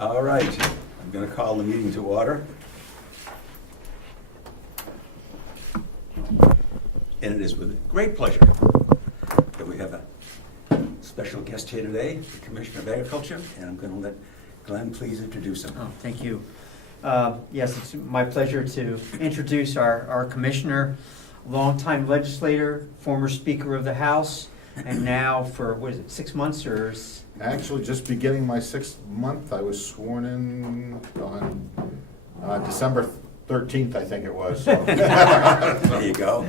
All right, I'm going to call the meeting to order. And it is with great pleasure that we have a special guest here today, the Commissioner of Agriculture, and I'm going to let Glenn please introduce him. Oh, thank you. Yes, it's my pleasure to introduce our commissioner, longtime legislator, former Speaker of the House, and now for, what is it, 6 months or? Actually, just beginning my 6th month. I was sworn in on December 13th, I think it was. So. There you go.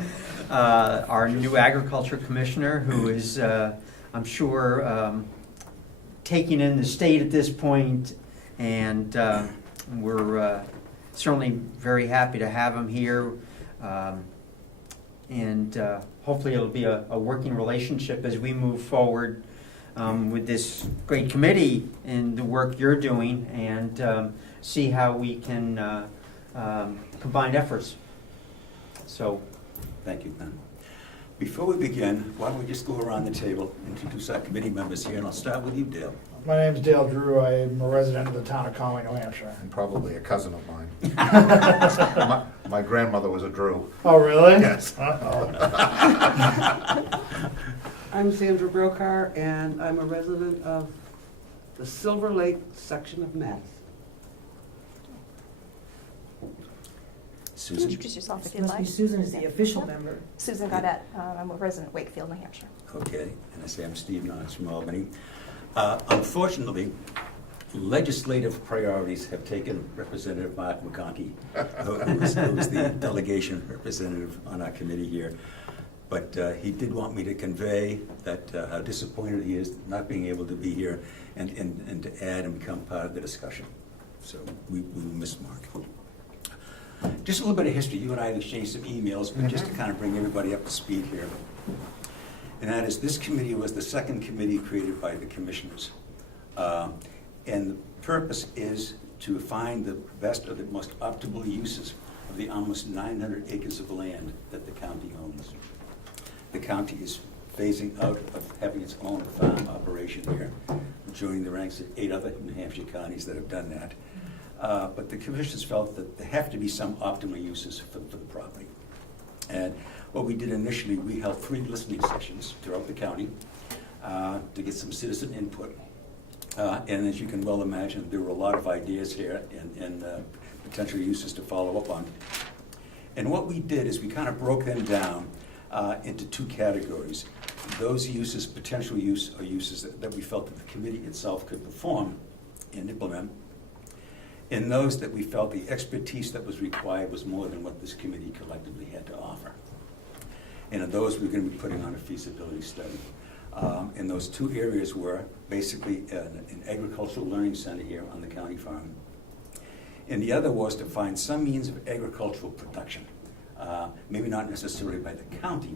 Our new agriculture commissioner, who is, I'm sure, taking in the state at this point, and we're certainly very happy to have him here. And hopefully it'll be a working relationship as we move forward with this great committee and the work you're doing, and see how we can combine efforts. So, Thank you, Glenn. Before we begin, why don't we just go around the table, introduce our committee members here, and I'll start with you, Dale. My name's Dale Drew. I'm a resident of the town of Conway, New Hampshire. And probably a cousin of mine. my grandmother was a Drew. Oh, really? Yes. I'm Sandra Brocar, and I'm a resident of the Silver Lake section of Mass. Susan? Introduce yourself if you'd like. Susan is the official Yeah. member. Susan Gaudet. I'm a resident of Wakefield, New Hampshire. Okay, and I say I'm Steve Knox from Albany. Unfortunately, legislative priorities have taken Representative Mark McConkey, who is the delegation representative on our committee here. But he did want me to convey that how disappointed he is not being able to be here and to add and become part of the discussion. So we will miss Mark. Just a little bit of history. You and I have exchanged some emails, but just to kind of bring everybody up to speed here. And that is, this committee was the second committee created by the commissioners. And the purpose is to find the best or the most optimal uses of the almost 900 acres of land that the county owns. The county is phasing out of having its own farm operation here, joining the ranks of 8 other New Hampshire counties that have done that. But the commissioners felt that there have to be some optimal uses for the property. And what we did initially, we held 3 listening sessions throughout the county to get some citizen input. And as you can well imagine, there were a lot of ideas here and potential uses to follow up on. And what we did is we kind of broke them down into 2 categories. Those uses, potential use, or uses that we felt that the committee itself could perform and implement. And those that we felt the expertise that was required was more than what this committee collectively had to offer. And of those, we're going to be putting on a feasibility study. And those 2 areas were basically an agricultural learning center here on the county farm. And the other was to find some means of agricultural production, maybe not necessarily by the county,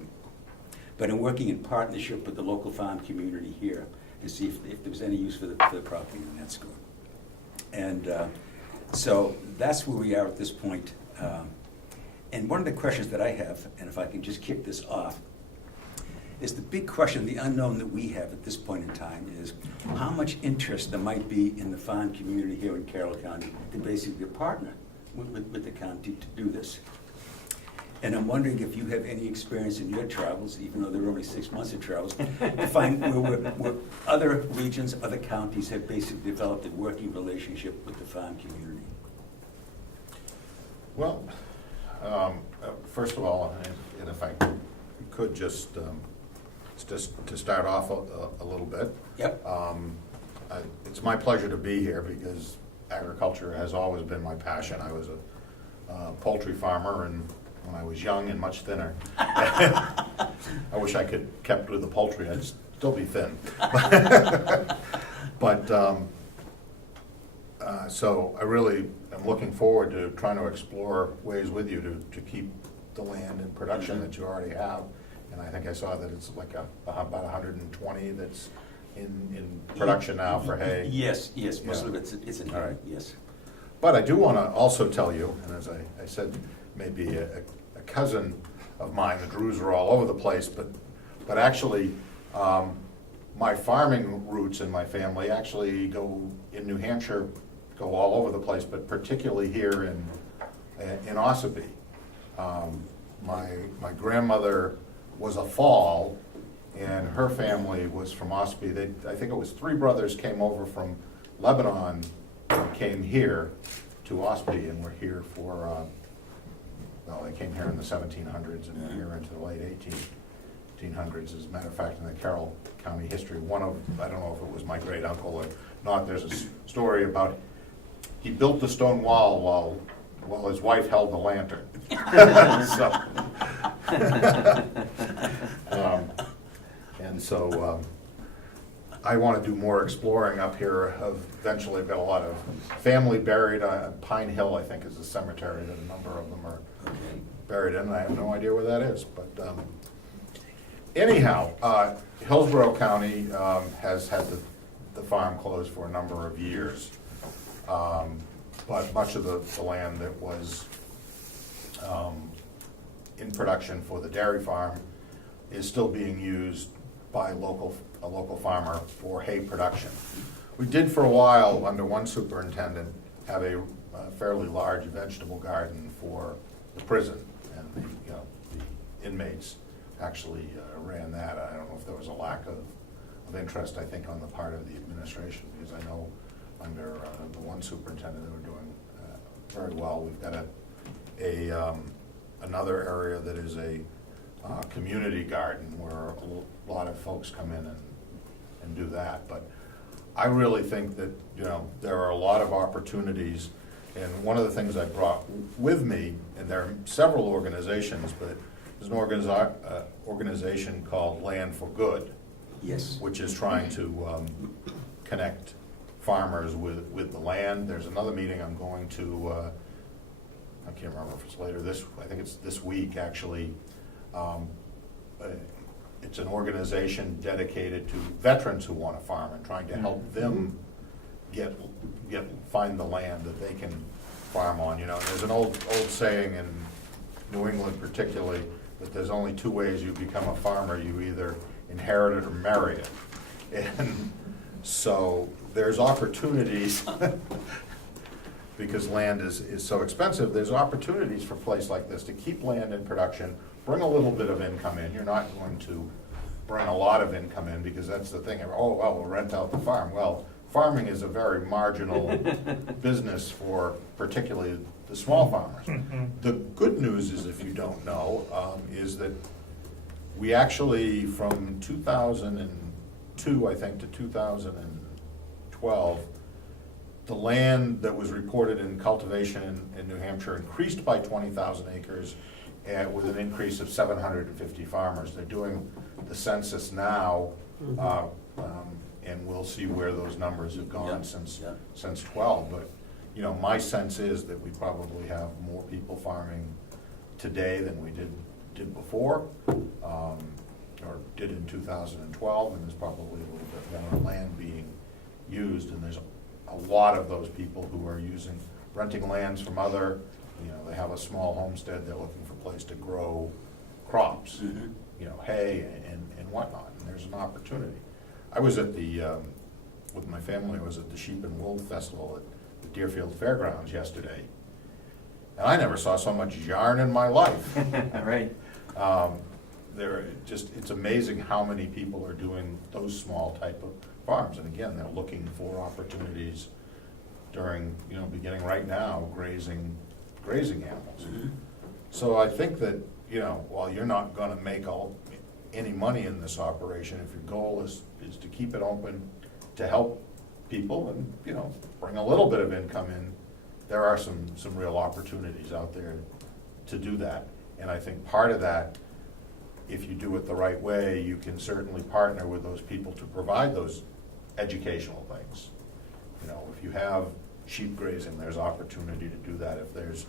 but in working in partnership with the local farm community here to see if there was any use for the property in that score. And so that's where we are at this point. And one of the questions that I have, and if I can just kick this off, is the big question, the unknown that we have at this point in time is how much interest there might be in the farm community here in Carroll County to basically partner with the county to do this. And I'm wondering if you have any experience in your travels, even though there are only 6 months of travels, to find where other regions, other counties have basically developed a working relationship with the farm community. Well, first of all, and if I could just to start off a little bit. Yep. It's my pleasure to be here because agriculture has always been my passion. I was a poultry farmer, and when I was young and much thinner. I wish I could kept with the poultry. I'd still be thin. But so I really am looking forward to trying to explore ways with you to keep the land in production that you already have. And I think I saw that it's like about 120 that's in production now for hay. Yes, most Yeah. of it's in All here, right. yes. But I do want to also tell you, and as I said, maybe a cousin of mine, the Drews are all over the place, but actually my farming roots in my family actually go in New Hampshire go all over the place, but particularly here in Ossipee. My grandmother was a Fall, and her family was from Ossipee. I think it was 3 brothers came over from Lebanon, and came here to Ossipee, and were here for, well, they came here in the 1700s and were here into the late 1800s. As a matter of fact, in the Carroll County history, I don't know if it was my great uncle or not, there's a story about he built the stone wall while his wife held the lantern. And so I want to do more exploring up here. Eventually, I've got a lot of family buried on Pine Hill, I think is the cemetery that a number of them are buried in. I have no idea where that is, but anyhow, Hillsborough County has had the farm closed for a number of years. But much of the land that was in production for the dairy farm is still being used by a local farmer for hay production. We did for a while, under one superintendent, have a fairly large vegetable garden for the prison, and the inmates actually ran that. I don't know if there was a lack of interest, I think, on the part of the administration, because I know under the one superintendent they were doing very well. We've got another area that is a community garden where a lot of folks come in and do that. But I really think that there are a lot of opportunities, and one of the things I brought with me, and there are several organizations, but there's an organization called Land for Good, Yes. which is trying to connect farmers with the land. There's another meeting I'm going to, I can't remember if it's later I think it's this week actually. It's an organization dedicated to veterans who want to farm and trying to help them find the land that they can farm on. There's an old saying in New England particularly that there's only 2 ways you become a farmer. You either inherit it or marry it. And so there's opportunities because land is so expensive. There's opportunities for a place like this to keep land in production, bring a little bit of income in. You're not going to bring a lot of income in, because that's the thing. Oh, well, we'll rent out the farm. Well, farming is a very marginal business for particularly the small farmers. The good news is, if you don't know, is that we actually, from 2002, I think, to 2012, the land that was reported in cultivation in New Hampshire increased by 20,000 acres, with an increase of 750 farmers. They're doing the census now, and we'll see where those numbers have gone since 12. But my sense is that we probably have more people farming today than we did before, or did in 2012, and there's probably a little bit more land being used, and there's a lot of those people who are renting lands from other, they have a small homestead, they're looking for a place to grow crops, hay and whatnot, and there's an opportunity. I was at with my family, I was at the Sheep and Wool Festival at the Deerfield Fairgrounds yesterday, and I never saw so much yarn in my life. Right. It's amazing how many people are doing those small type of farms, and again, they're looking for opportunities during, beginning right now, grazing animals. So I think that, while you're not gonna make any money in this operation, if your goal is to keep it open, to help people and, bring a little bit of income in, there are some real opportunities out there to do that. And I think part of that, if you do it the right way, you can certainly partner with those people to provide those educational things. If you have sheep grazing, there's opportunity to do that. If there's,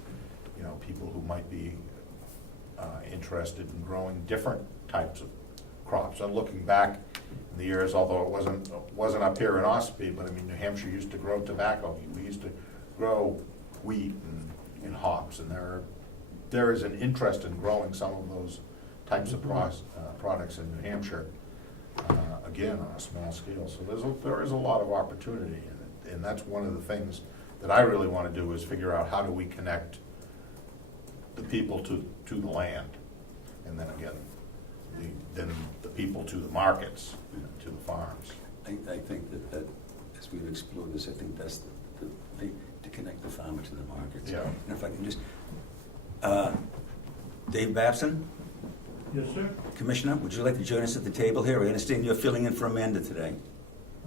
people who might be interested in growing different types of crops. I'm looking back in the years, although it wasn't up here in Ossipee, but New Hampshire used to grow tobacco. We used to grow wheat and hops, and there is an interest in growing some of those types of products in New Hampshire, again, on a small scale. So there is a lot of opportunity, and that's one of the things that I really want to do is figure out how do we connect the people to the land, and then again, the people to the markets, to the farms. I think that as we've explored this, I think that's the thing, to connect the farmer to the markets. Yeah. And if I can just, Dave Babson, Yes, sir, Commissioner, would you like to join us at the table here? I understand you're filling in for Amanda today.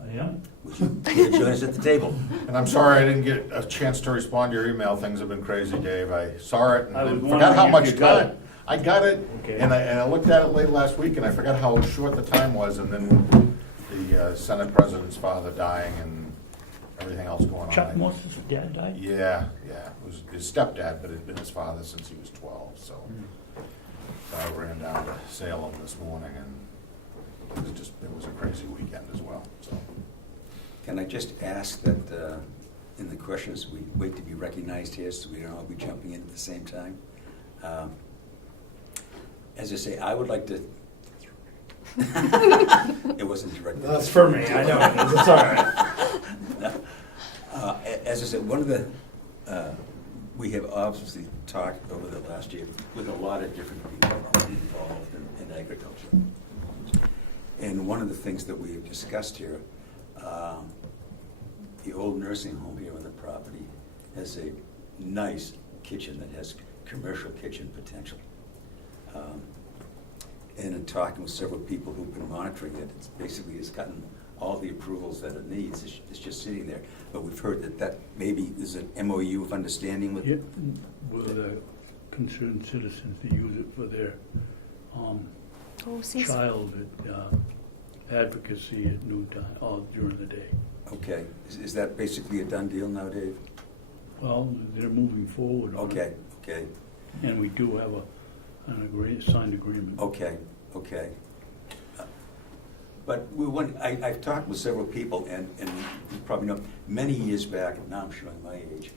I am. Would you like to join us at the table? And I'm sorry I didn't get a chance to respond to your email. Things have been crazy, Dave. I saw it and I was forgot wondering how if much you got time. it. I got it, Okay. and I looked at it late last week, and I forgot how short the time was, and then with the Senate President's father dying and everything else going on. Chuck Morse's dad died? Yeah. It was his stepdad, but it had been his father since he was 12, so. I ran down to Salem this morning, and it was a crazy weekend as well, so. Can I just ask that in the questions, we wait to be recognized here so we don't all be jumping in at the same time? As I say, I would like to. It wasn't directed. That's for me, I know it is, it's all right. As I said, one of the, we have obviously talked over the last year with a lot of different people involved in agriculture. And one of the things that we have discussed here, the old nursing home here on the property has a nice kitchen that has commercial kitchen potential. And in talking with several people who've been monitoring it, it's basically it's gotten all the approvals that it needs. It's just sitting there. But we've heard that maybe is an MOU of understanding with. Yeah, with concerned citizens to use it for their Oh, see, child advocacy at noontime, all during the day. Okay, is that basically a done deal now, Dave? Well, they're moving forward on it. Okay, And we do have signed agreement. okay. But I've talked with several people, and you probably know, many years back, and now I'm showing my age,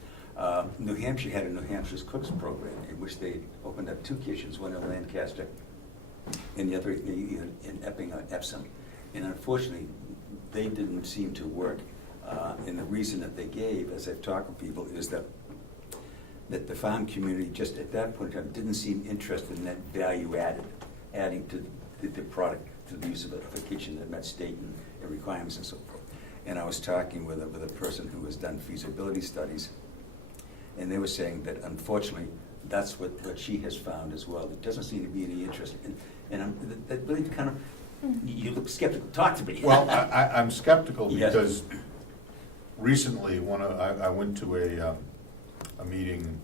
New Hampshire had a New Hampshire's Cooks program in which they opened up 2 kitchens, one in Lancaster and the other in Epping or Epsom. And unfortunately, they didn't seem to work. And the reason that they gave, as I've talked with people, is that the farm community just at that point in time didn't seem interested in that value adding to the product, to the use of a kitchen that met state and requirements and so forth. And I was talking with a person who has done feasibility studies, and they were saying that unfortunately, that's what she has found as well. There doesn't seem to be any interest that really kind of, you look skeptical. Talk to me. Well, I'm skeptical Yes. because recently, I went to a meeting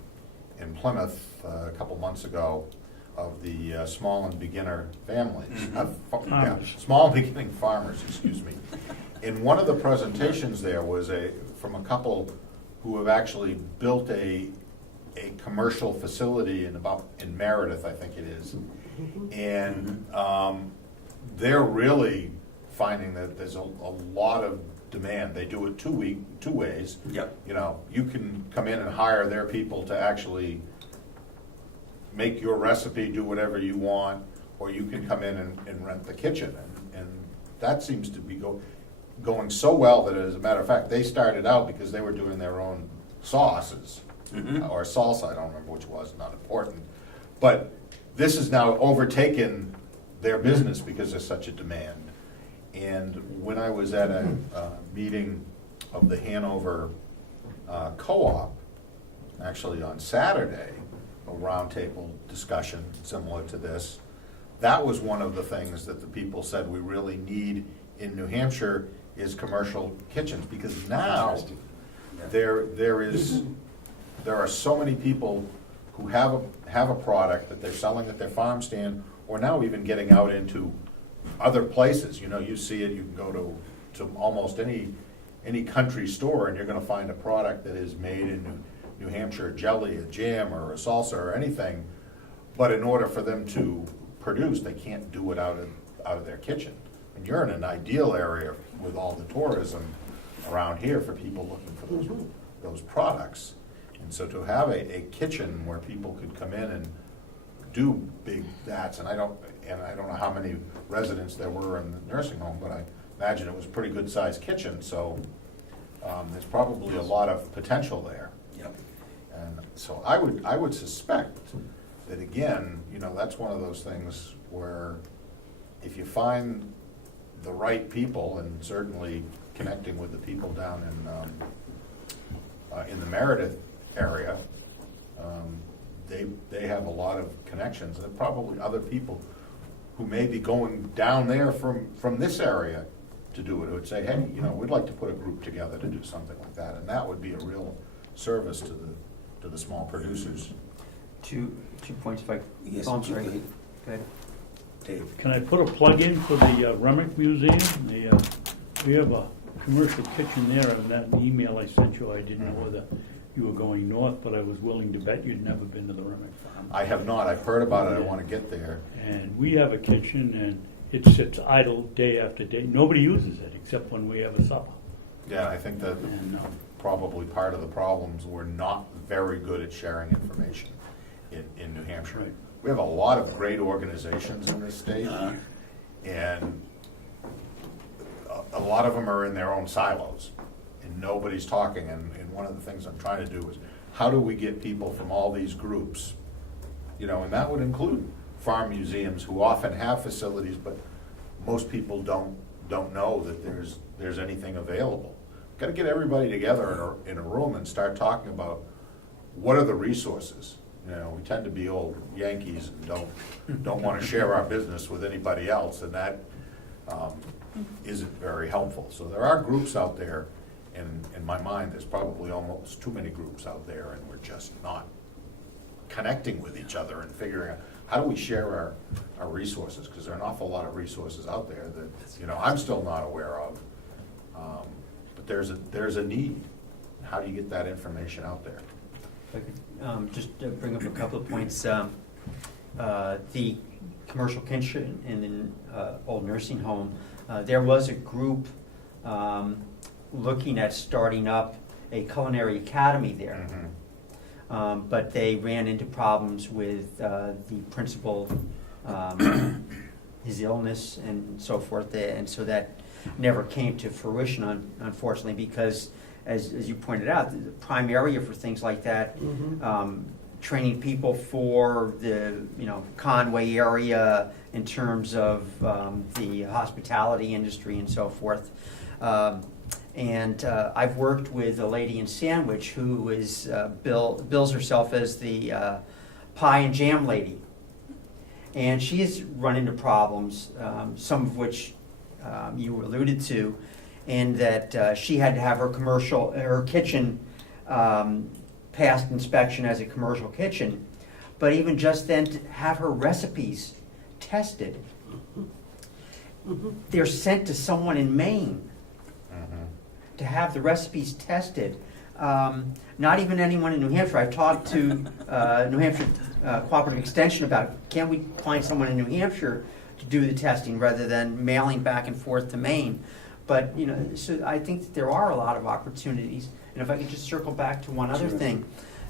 in Plymouth a couple months ago of the small and beginner families, Farmers. small and beginning farmers, excuse me. And one of the presentations there was from a couple who have actually built a commercial facility in Meredith, I think it is. And they're really finding that there's a lot of demand. They do it two ways. Yep. You know, you can come in and hire their people to actually make your recipe, do whatever you want, or you can come in and rent the kitchen. And that seems to be going so well that, as a matter of fact, they started out because they were doing their own sauces, or salsa, I don't remember which was, not important. But this has now overtaken their business because there's such a demand. And when I was at a meeting of the Hanover Co-op, actually on Saturday, a roundtable discussion similar to this, that was one of the things that the people said we really need in New Hampshire is commercial kitchens, because now there are so many people who have a product that they're selling at their farm stand, or now even getting out into other places. You know, you see it, you can go to almost any country store and you're gonna find a product that is made in New Hampshire, a jelly, a jam, or a salsa, or anything. But in order for them to produce, they can't do it out of their kitchen. And you're in an ideal area with all the tourism around here for people looking for those products. And so to have a kitchen where people could come in and do big vats, and I don't know how many residents there were in the nursing home, but I imagine it was a pretty good sized kitchen. So there's probably a lot of potential there. Yep. And so I would suspect that, again, you know, that's one of those things where if you find the right people, and certainly connecting with the people down in the Meredith area, they have a lot of connections, and probably other people who may be going down there from this area to do it, who would say, hey, you know, we'd like to put a group together to do something like that, and that would be a real service to the small producers. 2 points if I. Yes, Oh, I'm sorry. go ahead. Go ahead. Dave. Can I put a plug in for the Remick Museum? We have a commercial kitchen there, and that email I sent you, I didn't know whether you were going north, but I was willing to bet you'd never been to the Remick farm. I have not, I've heard about it, I want to get there. And we have a kitchen, and it sits idle day after day. Nobody uses it except when we have a supper. Yeah, I think that And probably part of the problems, we're not very good at sharing information in New Hampshire. Right. We have a lot of great organizations in this state, Uh, and a lot of them are in their own silos, and nobody's talking, and one of the things I'm trying to do is, how do we get people from all these groups, you know, and that would include farm museums who often have facilities, but most people don't know that there's anything available. Got to get everybody together in a room and start talking about what are the resources. You know, we tend to be old Yankees and don't want to share our business with anybody else, and that isn't very helpful. So there are groups out there, and in my mind, there's probably almost too many groups out there, and we're just not connecting with each other and figuring out how do we share our resources, because there are an awful lot of resources out there that, you know, I'm still not aware of. But there's a need. How do you get that information out there? If I could just bring up a couple of points. The commercial kitchen in the old nursing home, there was a group looking at starting up a culinary academy there. Mm-hmm. But they ran into problems with the principal, his illness and so forth, and so that never came to fruition, unfortunately, because as you pointed out, the prime area for things like that, training people for the Conway area in terms of the hospitality industry and so forth. And I've worked with a lady in Sandwich who is bills herself as the pie and jam lady, and she's run into problems, some of which you alluded to, in that she had to have her kitchen passed inspection as a commercial kitchen, but even just then to have her recipes tested, they're sent to someone in Maine to have the recipes tested. Not even anyone in New Hampshire. I've talked to New Hampshire Cooperative Extension about, can we find someone in New Hampshire to do the testing rather than mailing back and forth to Maine? But, so I think that there are a lot of opportunities. And if I could just circle back to one other thing,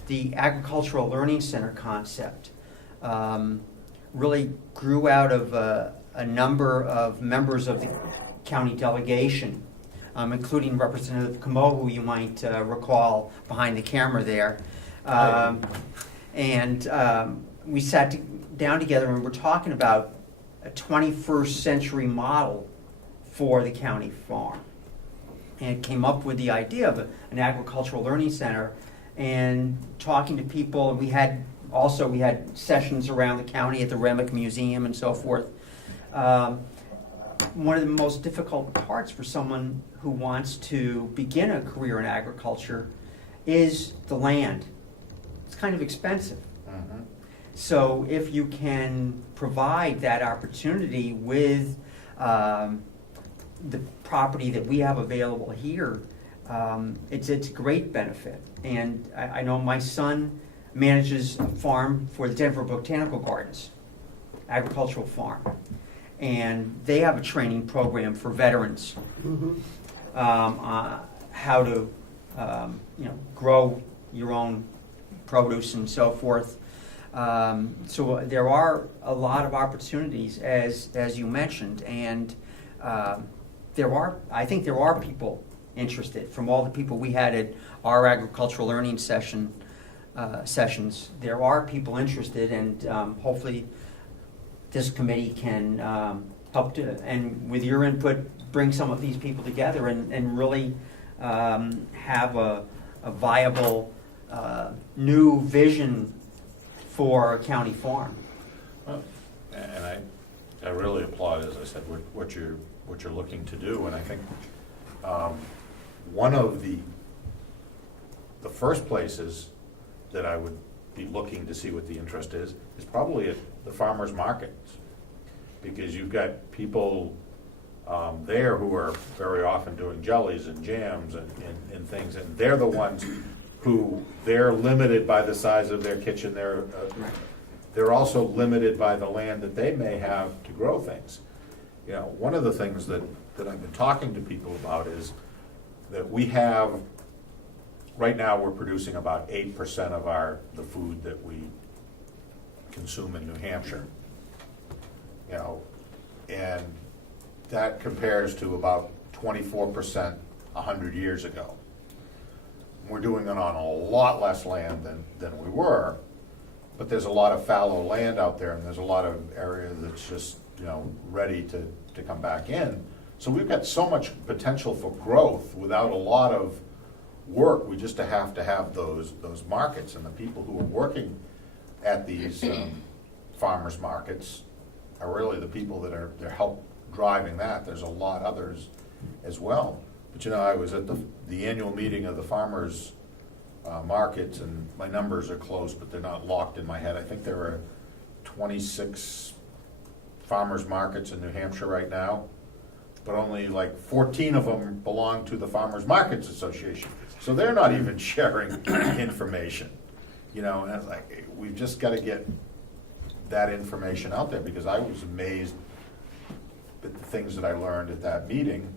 the Agricultural Learning Center concept really grew out of a number of members of the county delegation, including Representative Comeau, who you might recall behind the camera there. We sat down together and we're talking about a 21st century model for the county farm. And came up with the idea of an agricultural learning center and talking to people. We had sessions around the county at the Remick Museum and so forth. One of the most difficult parts for someone who wants to begin a career in agriculture is the land. It's kind of expensive. So if you can provide that opportunity with the property that we have available here, it's a great benefit. And I know my son manages a farm for the Denver Botanical Gardens, agricultural farm. And they have a training program for veterans, how to grow your own produce and so forth. So there are a lot of opportunities, as you mentioned, and I think there are people interested. From all the people we had at our agricultural learning sessions, there are people interested, and hopefully this committee can help to, and with your input, bring some of these people together and really have a viable new vision for a county farm. And I really applaud, as I said, what you're looking to do, and I think one of the first places that I would be looking to see what the interest is probably at the farmers markets, because you've got people there who are very often doing jellies and jams and things, and they're the ones who, they're limited by the size of their kitchen. They're also limited by the land that they may have to grow things. You know, one of the things that I've been talking to people about is that we have, right now we're producing about 8% of the food that we consume in New Hampshire. You know, and that compares to about 24% 100 years ago. We're doing it on a lot less land than we were, but there's a lot of fallow land out there, and there's a lot of area that's just, you know, ready to come back in. So we've got so much potential for growth without a lot of work. We just have to have those markets, and the people who are working at these farmers markets are really the people that they're help driving that. There's a lot others as well. But you know, I was at the annual meeting of the farmers markets, and my numbers are close, but they're not locked in my head. I think there are 26 farmers markets in New Hampshire right now, but only like 14 of them belong to the Farmers Markets Association. So they're not even sharing information, you know, and it's like, we've just got to get that information out there, because I was amazed at the things that I learned at that meeting,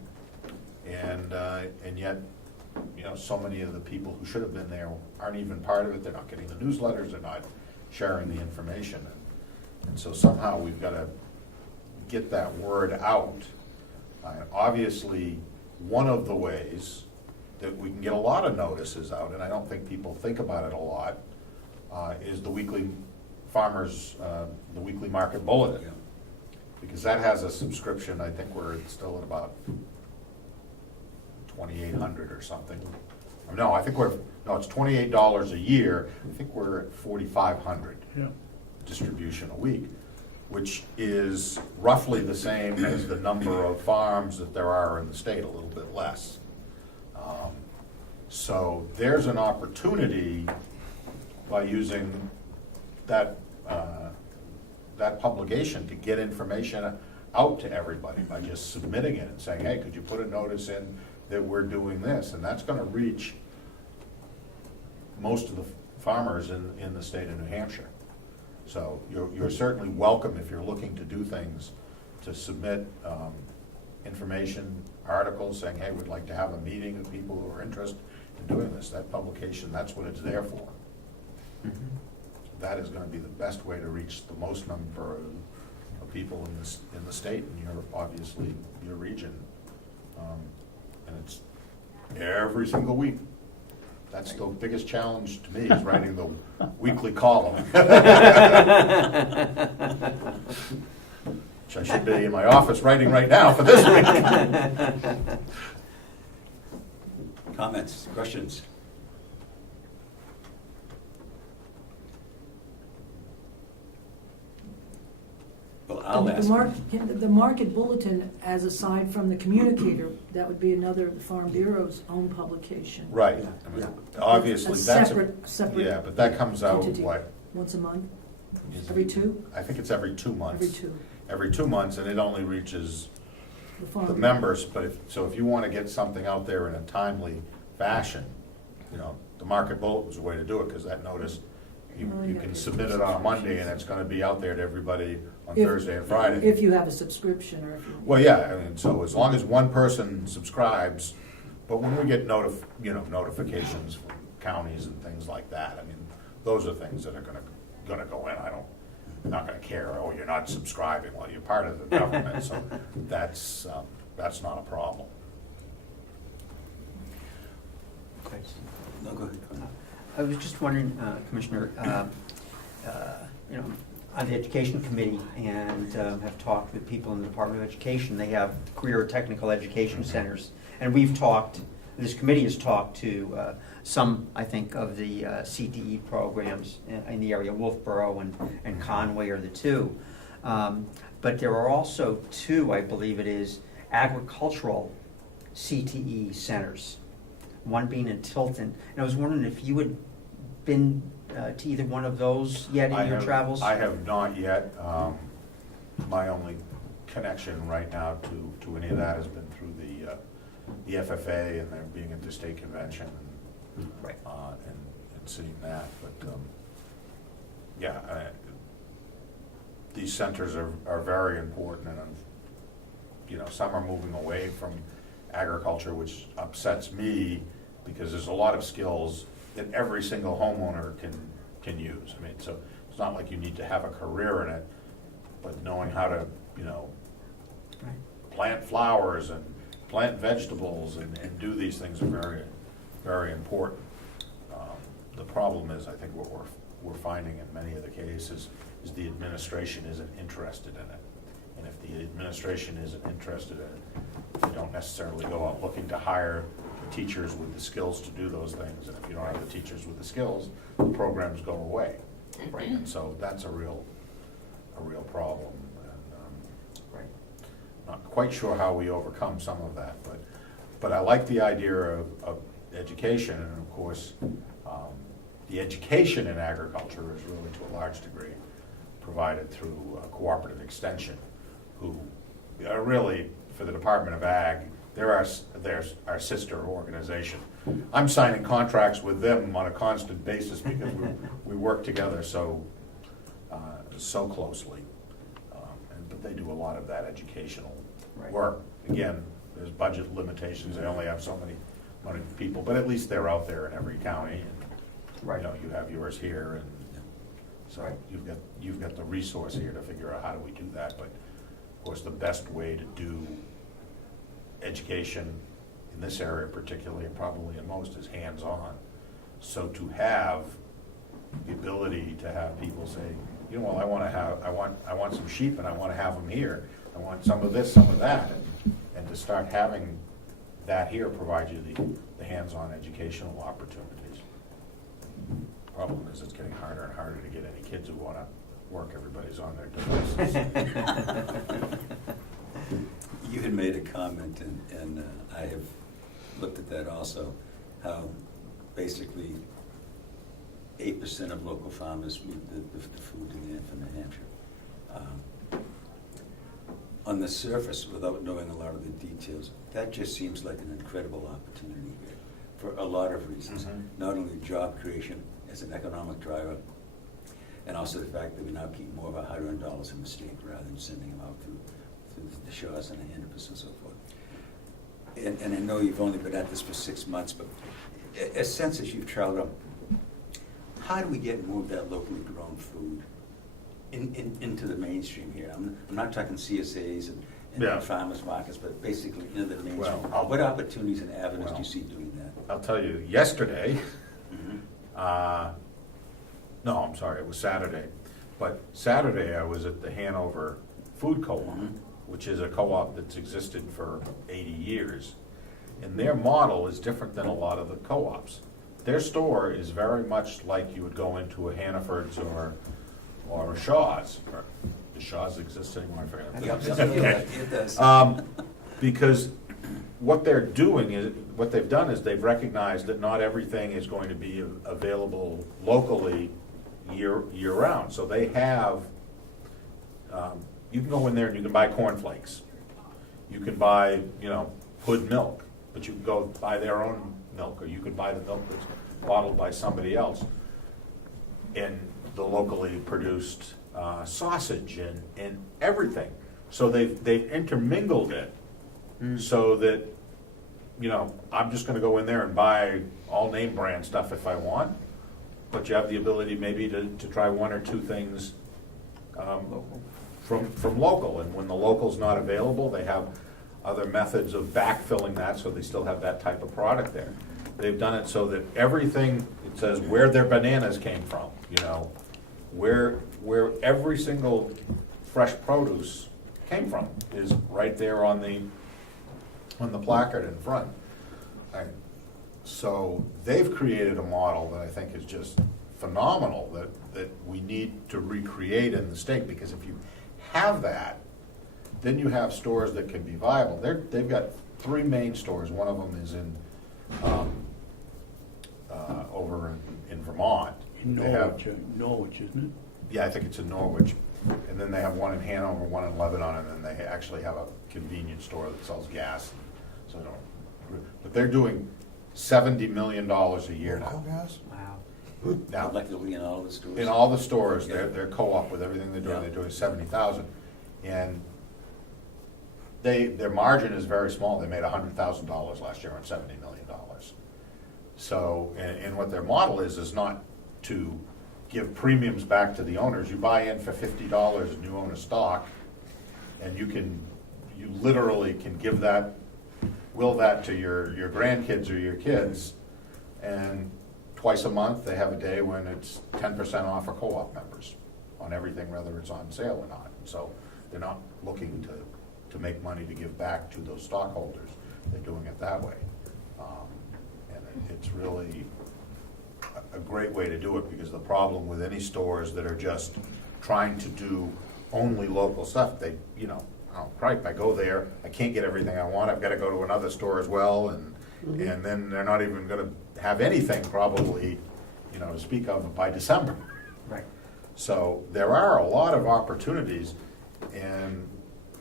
and yet, you know, so many of the people who should have been there aren't even part of it. They're not getting the newsletters, they're not sharing the information. And so somehow we've got to get that word out. Obviously, one of the ways that we can get a lot of notices out, and I don't think people think about it a lot, is the weekly the weekly market bulletin. Because that has a subscription. I think we're still at about 2,800 or something. No, I think it's $28 a year. I think we're at 4,500 distribution a week, which is roughly the same as the number of farms that there are in the state, a little bit less. So there's an opportunity by using that publication to get information out to everybody by just submitting it and saying, hey, could you put a notice in that we're doing this? And that's going to reach most of the farmers in the state of New Hampshire. So you're certainly welcome, if you're looking to do things, to submit information, articles saying, hey, we'd like to have a meeting of people who are interested in doing this. That publication, that's what it's there for. Mm-hmm. That is going to be the best way to reach the most number of people in the state, and obviously your region. And it's every single week. That's the biggest challenge to me, is writing the weekly column. Which I should be in my office writing right now for this week. Comments, questions? Well, I'll ask. The market bulletin, as aside from the communicator, that would be another Farm Bureau's own publication. Right. I mean, obviously, that's separate yeah, but that comes out, entity. what? Once a month? Is Every it- two? I think it's every 2 months. Every two. Every 2 months, and it only reaches The farm. the members, but if you want to get something out there in a timely fashion, you know, the market bulletin is the way to do it, because that notice, you Oh, you yeah. can submit it on a Monday, and it's going to be out there to everybody on If- Thursday and Friday. If you have a subscription, or if you. Well, yeah, I mean, so as long as one person subscribes, but when we get notifications from counties and things like that, I mean, those are things that are gonna go in. I'm not gonna care, oh, you're not subscribing, well, you're part of the government, so that's not a problem. Okay. No, go ahead. I was just wondering, Commissioner, you know, on the Education Committee and have talked with people in the Department of Education. They have career technical education centers. And we've talked, this committee has talked to some, I think, of the CTE programs in the area. Wolfboro and Conway are the two. But there are also two, I believe it is, agricultural CTE centers, one being in Tilton. And I was wondering if you had been to either one of those yet in your travels? I have not yet. My only connection right now to any of that has been through the FFA and there being at the state convention Right. and seeing that. But yeah, these centers are very important, and you know, some are moving away from agriculture, which upsets me because there's a lot of skills that every single homeowner can use. I mean, so it's not like you need to have a career in it, but knowing how to, you know, Right. plant flowers and plant vegetables and do these things are very, very important. The problem is, I think what we're finding in many of the cases is the administration isn't interested in it. And if the administration isn't interested in it, they don't necessarily go out looking to hire teachers with the skills to do those things. And if you don't have the teachers with the skills, the programs go away. Right. And so that's a real problem. And, Right. not quite sure how we overcome some of that, but I like the idea of education, and of course, the education in agriculture is really to a large degree provided through cooperative extension, who are really, for the Department of Ag, they're our sister organization. I'm signing contracts with them on a constant basis because we work together so closely. But they do a lot of that educational Right. work. Again, there's budget limitations, they only have so many people, but at least they're out there in every county. And, Right. you know, you have yours here, and so Right. you've got the resource here to figure out how do we do that. But of course, the best way to do education in this area particularly, and probably in most, is hands-on. So to have the ability to have people say, you know, well, I want some sheep and I want to have them here. I want some of this, some of that. And to start having that here provides you the hands-on educational opportunities. Problem is, it's getting harder and harder to get any kids who want to work. Everybody's on their devices. You had made a comment, and I have looked at that also, how basically 8% of local farmers meet the food demand for New Hampshire. On the surface, without knowing a lot of the details, that just seems like an incredible opportunity here for a lot of reasons. Mhm. Not only job creation as an economic driver, and also the fact that we now keep more of our hard-earned dollars in the state rather than sending them out through the Shaws and the Hannafors and so forth. And I know you've only been at this for 6 months, but as sense as you've traveled up, how do we get more of that locally grown food into the mainstream here? I'm not talking CSAs and Yeah. farmers markets, but basically into the mainstream. Well, What opportunities and avenues do well, you see doing that? I'll tell you, yesterday, Mhm. no, I'm sorry, it was Saturday. But Saturday, I was at the Hanover Food Co-op, Mhm. which is a co-op that's existed for 80 years. And their model is different than a lot of the co-ops. Their store is very much like you would go into a Hannaford's or a Shaw's. Does Shaw's exist anymore? I forget. Yep, it does. Because what they're doing is, what they've done is they've recognized that not everything is going to be available locally year-round. So they have, you can go in there and you can buy cornflakes. You can buy, you know, Hood milk, but you can go buy their own milk, or you could buy the milk that's bottled by somebody else. And the locally produced sausage and everything. So they've intermingled it so that, you know, I'm just gonna go in there and buy all name brand stuff if I want, but you have the ability maybe to try one or two things from local. And when the local's not available, they have other methods of backfilling that, so they still have that type of product there. they've done it so that everything, it says where their bananas came from, you know, where every single fresh produce came from is right there on the placard in front. So they've created a model that I think is just phenomenal that we need to recreate in the state, because if you have that, then you have stores that can be viable. They've got 3 main stores. One of them is in over in Vermont. In They have- Norwich, isn't Yeah, I think it's in Norwich. And then they have one in Hanover, one in Lebanon, and then they actually have a convenience store that sells gas. So, but they're doing $70 million a year now. Wow. Now, Collectively in all the stores. in all the stores, they're co-op with everything they're doing, Yeah. they're doing 70,000. And their margin is very small, they made $100,000 last year on $70 million. So, and what their model is not to give premiums back to the owners. You buy in for $50 and you own a stock, and you literally can give that, will that to your grandkids or your kids, and twice a month, they have a day when it's 10% off for co-op members on everything, whether it's on sale or not. So they're not looking to make money to give back to those stockholders. They're doing it that way. And it's really a great way to do it, because the problem with any stores that are just trying to do only local stuff, they, you know, oh, cripe, I go there, I can't get everything I want, I've got to go to another store as well, and then they're not even going to have anything probably, you know, to speak of by December. Right. So there are a lot of opportunities, and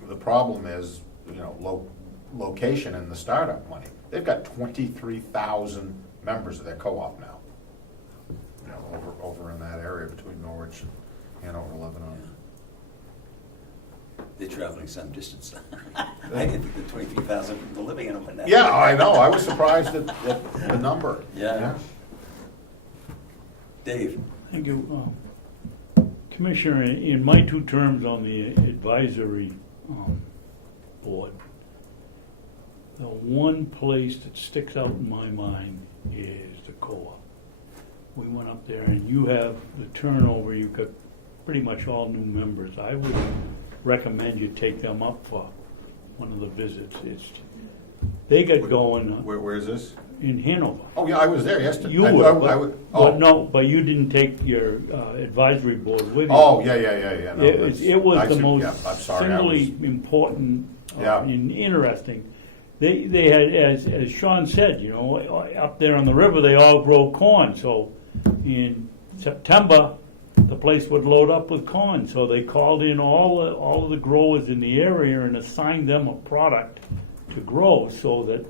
the problem is, you know, location and the startup money. They've got 23,000 members of their co-op now, you know, over in that area between Norwich and Hanover, Lebanon. They're traveling some distance. I didn't think the 23,000 people living in them were that. Yeah, I know, I was surprised at the number. Yeah. Dave? it? Thank you. Commissioner, in my 2 terms on the advisory board, the one place that sticks out in my mind is the co-op. We went up there, and you have the turnover, you've got pretty much all new members. I would recommend you take them up for one of the visits. They got going Where is this? in Hanover. Oh, yeah, I was there yesterday. You I were, would- but no, but you didn't take your advisory board with you. Oh, yeah. No, that's- It was I the should- most yeah, I'm sorry, I was- singly important Yeah. and interesting. They had, as Sean said, you know, up there on the river, they all grow corn. So in September, the place would load up with corn. So they called in all of the growers in the area and assigned them a product to grow, so that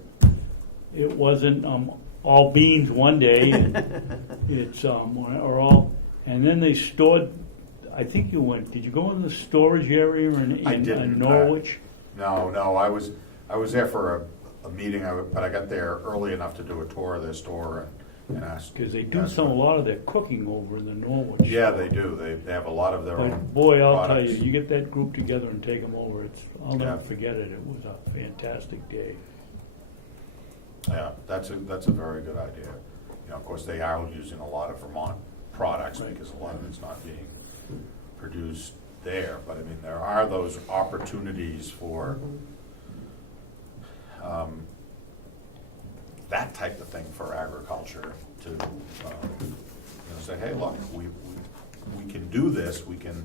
it wasn't all beans one day. And it's or all, and then they stored. I think you went. Did you go in the storage area I in didn't. Norwich? No, I was there for a meeting, but I got there early enough to do a tour of their store and ask. Because they do ask a what- lot of their cooking over in the Norwich. Yeah, they do. They have a lot of their own But boy, I'll tell you, products. you get that group together and take them over. I'll never Yeah. forget it. It was a fantastic day. Yeah, that's a very good idea. You know, of course, they are using a lot of Vermont products Right. because a lot of it's not being produced there. But I mean, there are those opportunities for that type of thing for agriculture to, you know, say, hey, look, we can do this, we can,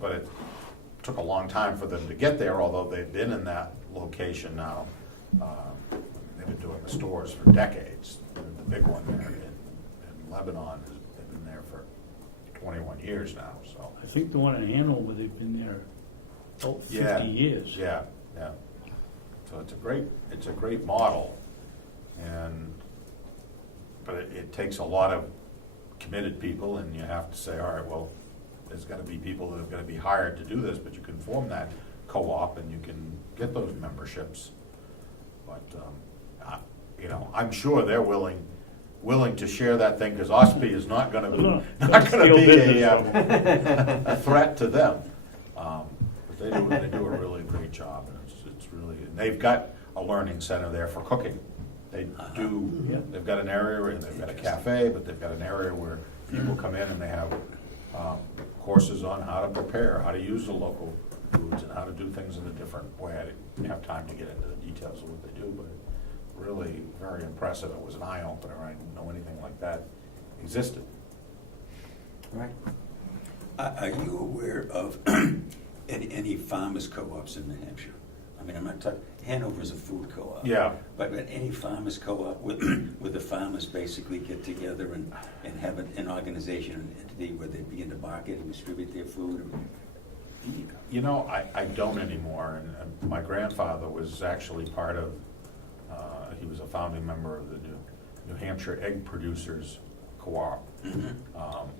but it took a long time for them to get there, although they've been in that location now. They've been doing the stores for decades. The big one there in Lebanon has been there for 21 years now, so. I think the one in Hanover, they've been there about 50 years. Yeah. So it's a great model, but it takes a lot of committed people, and you have to say, all right, well, there's got to be people that have got to be hired to do this, but you can form that co-op and you can get those memberships. But you know, I'm sure they're willing to share that thing, because Ossipee is not going to Steal be business a threat to them. But they do a really great job, and it's really, and they've got a learning center there for cooking. They Yeah. they've got an area, and they've got a cafe, but they've got an area where people come in and they have courses on how to prepare, how to use the local foods, and how to do things in a different way. I didn't have time to get into the details of what they do, but really very impressive. It was an eye-opener. I didn't know anything like that existed. Right. Are you aware of any farmers co-ops in New Hampshire? I mean, I'm not talking, Hanover's a food co-op. Yeah. But any farmers co-op where the farmers basically get together and have an organization, an entity where they begin to market and distribute their food? You know, I don't anymore, and my grandfather was actually part of, he was a founding member of the New Hampshire Egg Producers Co-op.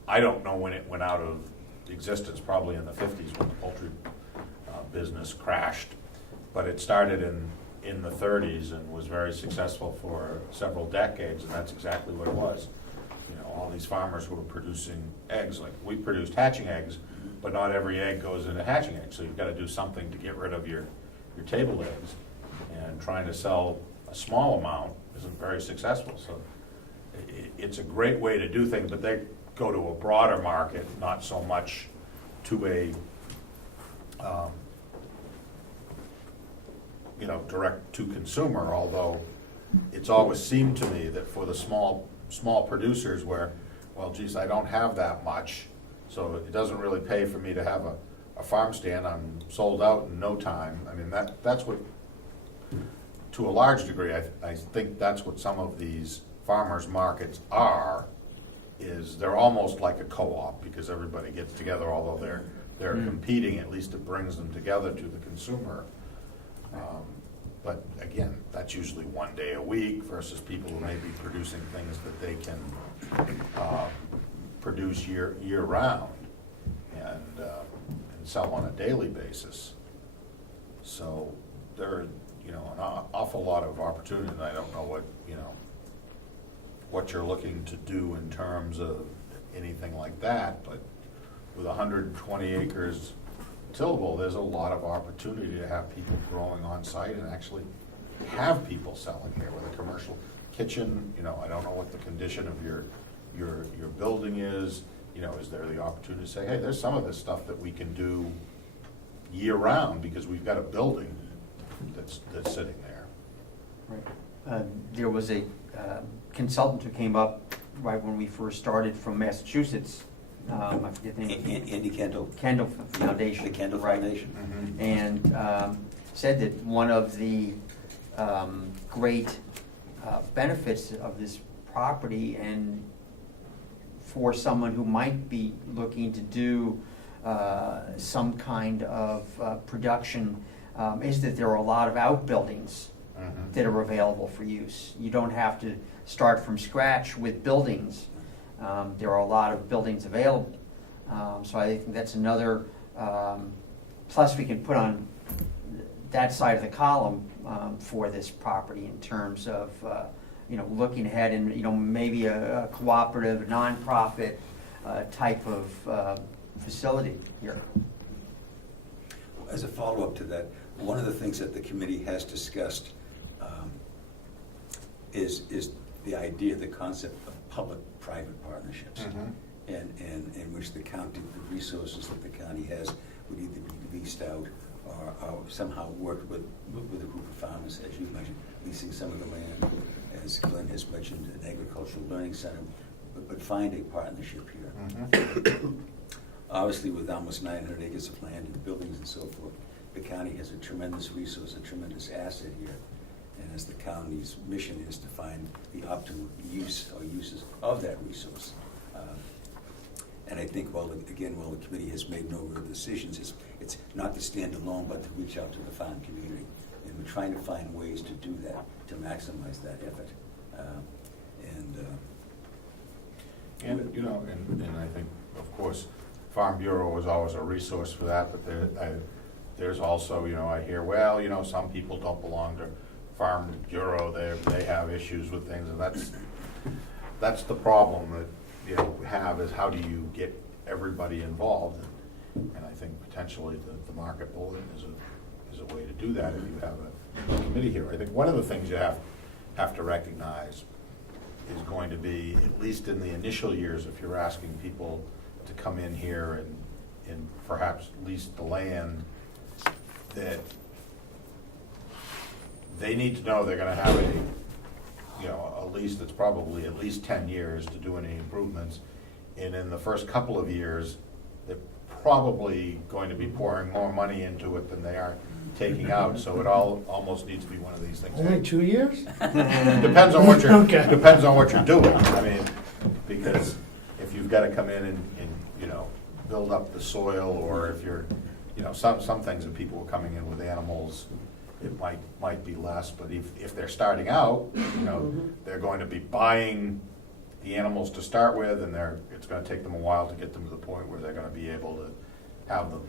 I don't know when it went out of existence, probably in the 50s when the poultry business crashed, but it started in the 30s and was very successful for several decades, and that's exactly what it was. You know, all these farmers who were producing eggs, like we produced hatching eggs, but not every egg goes into hatching eggs, so you've got to do something to get rid of your table eggs, and trying to sell a small amount isn't very successful. So it's a great way to do things, but they go to a broader market, not so much to a direct to consumer, although it's always seemed to me that for the small producers where, well, geez, I don't have that much, so it doesn't really pay for me to have a farm stand. I'm sold out in no time. I mean, that's what, to a large degree, I think that's what some of these farmers markets are, is they're almost like a co-op, because everybody gets together, although they're competing, at least it brings them together to the consumer. But again, that's usually one day a week versus people who may be producing things that they can produce year round and sell on a daily basis. So there are, an awful lot of opportunity, and I don't know what you're looking to do in terms of anything like that, but with 120 acres tillable, there's a lot of opportunity to have people growing on site and actually have people selling here with a commercial kitchen. I don't know what the condition of your building is. Is there the opportunity to say, hey, there's some of this stuff that we can do year round because we've got a building that's sitting there. Right. There was a consultant who came up right when we first started from Massachusetts. I forget the name. Andy Kendall. Kendall Foundation. The Kendall right. Foundation. And said that one of the great benefits of this property, and for someone who might be looking to do some kind of production, is that there are a lot of outbuildings that are available for use. You don't have to start from scratch with buildings. There are a lot of buildings available. So I think that's another plus we can put on that side of the column for this property in terms of looking ahead and maybe a cooperative, nonprofit type of facility here. As a follow-up to that, one of the things that the committee has discussed is the idea, the concept of public-private partnerships, and in which the county, the resources that the county has would either be leased out or somehow work with a group of farmers, as you mentioned, leasing some of the land, as Glenn has mentioned, an agricultural learning center, but find a partnership here. Obviously, with almost 900 acres of land and buildings and so forth, the county has a tremendous resource, a tremendous asset here. And as the county's mission is to find the optimal use or uses of that resource. And I think, while the committee has made no real decisions, it's not to stand alone, but to reach out to the farm community. And we're trying to find ways to do that, to maximize that effort. And I think, of course, Farm Bureau was always a resource for that, but there's also, I hear, some people don't belong to Farm Bureau, they have issues with things, and that's the problem that we have, is how do you get everybody involved? And I think potentially the market bulletin is a way to do that if you have a committee here. I think one of the things you have have to recognize is going to be, at least in the initial years, if you're asking people to come in here and perhaps lease the land, that they need to know they're gonna have a lease that's probably at least 10 years to do any improvements. And in the first couple of years, they're probably going to be pouring more money into it than they are taking out, so it almost needs to be one of these things. Only 2 years? Depends on what you're, Okay. depends on what you're doing. I mean, because if you've gotta come in and build up the soil, or if you're, some things that people are coming in with animals, it might be less, but if they're starting out, they're going to be buying the animals to start with, and it's gonna take them a while to get them to the point where they're gonna be able to have them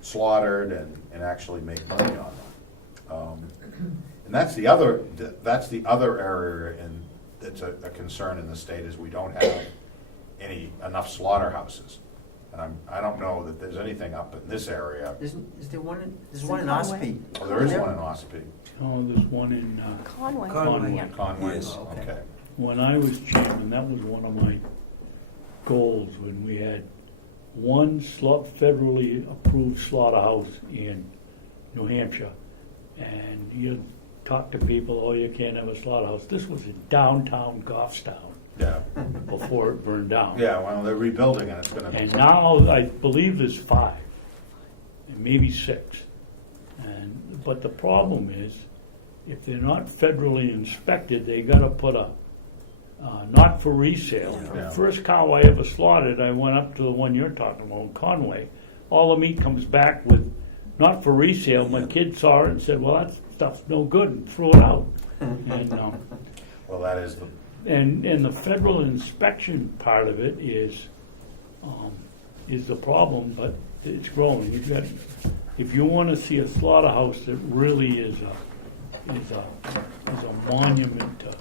slaughtered and actually make money on them. And that's the other area, and that's a concern in the state, is we don't have enough slaughterhouses. And I don't know that there's anything up in this area. Is there one, there's one in Ossipee? Oh, there is one in Ossipee. Oh, there's one in Conway. Conway. Yeah. Conway, Yes. okay. When I was chairman, that was one of my goals, when we had one federally approved slaughterhouse in New Hampshire. And you talk to people, oh, you can't have a slaughterhouse. This was in downtown Goffstown Yeah, before it burned down. yeah, well, they're rebuilding, and it's gonna be. And now I believe there's 5, and maybe 6. But the problem is, if they're not federally inspected, they gotta put a not for resale. Yeah. The first cow I ever slaughtered, I went up to the one you're talking about, Conway. All the meat comes back with not for resale. My kid saw it and said, "Well, that stuff's no good," and threw it out. And Well, that is the. and the federal inspection part of it is the problem, but it's growing. You've got, if you want to see a slaughterhouse that really is a monument to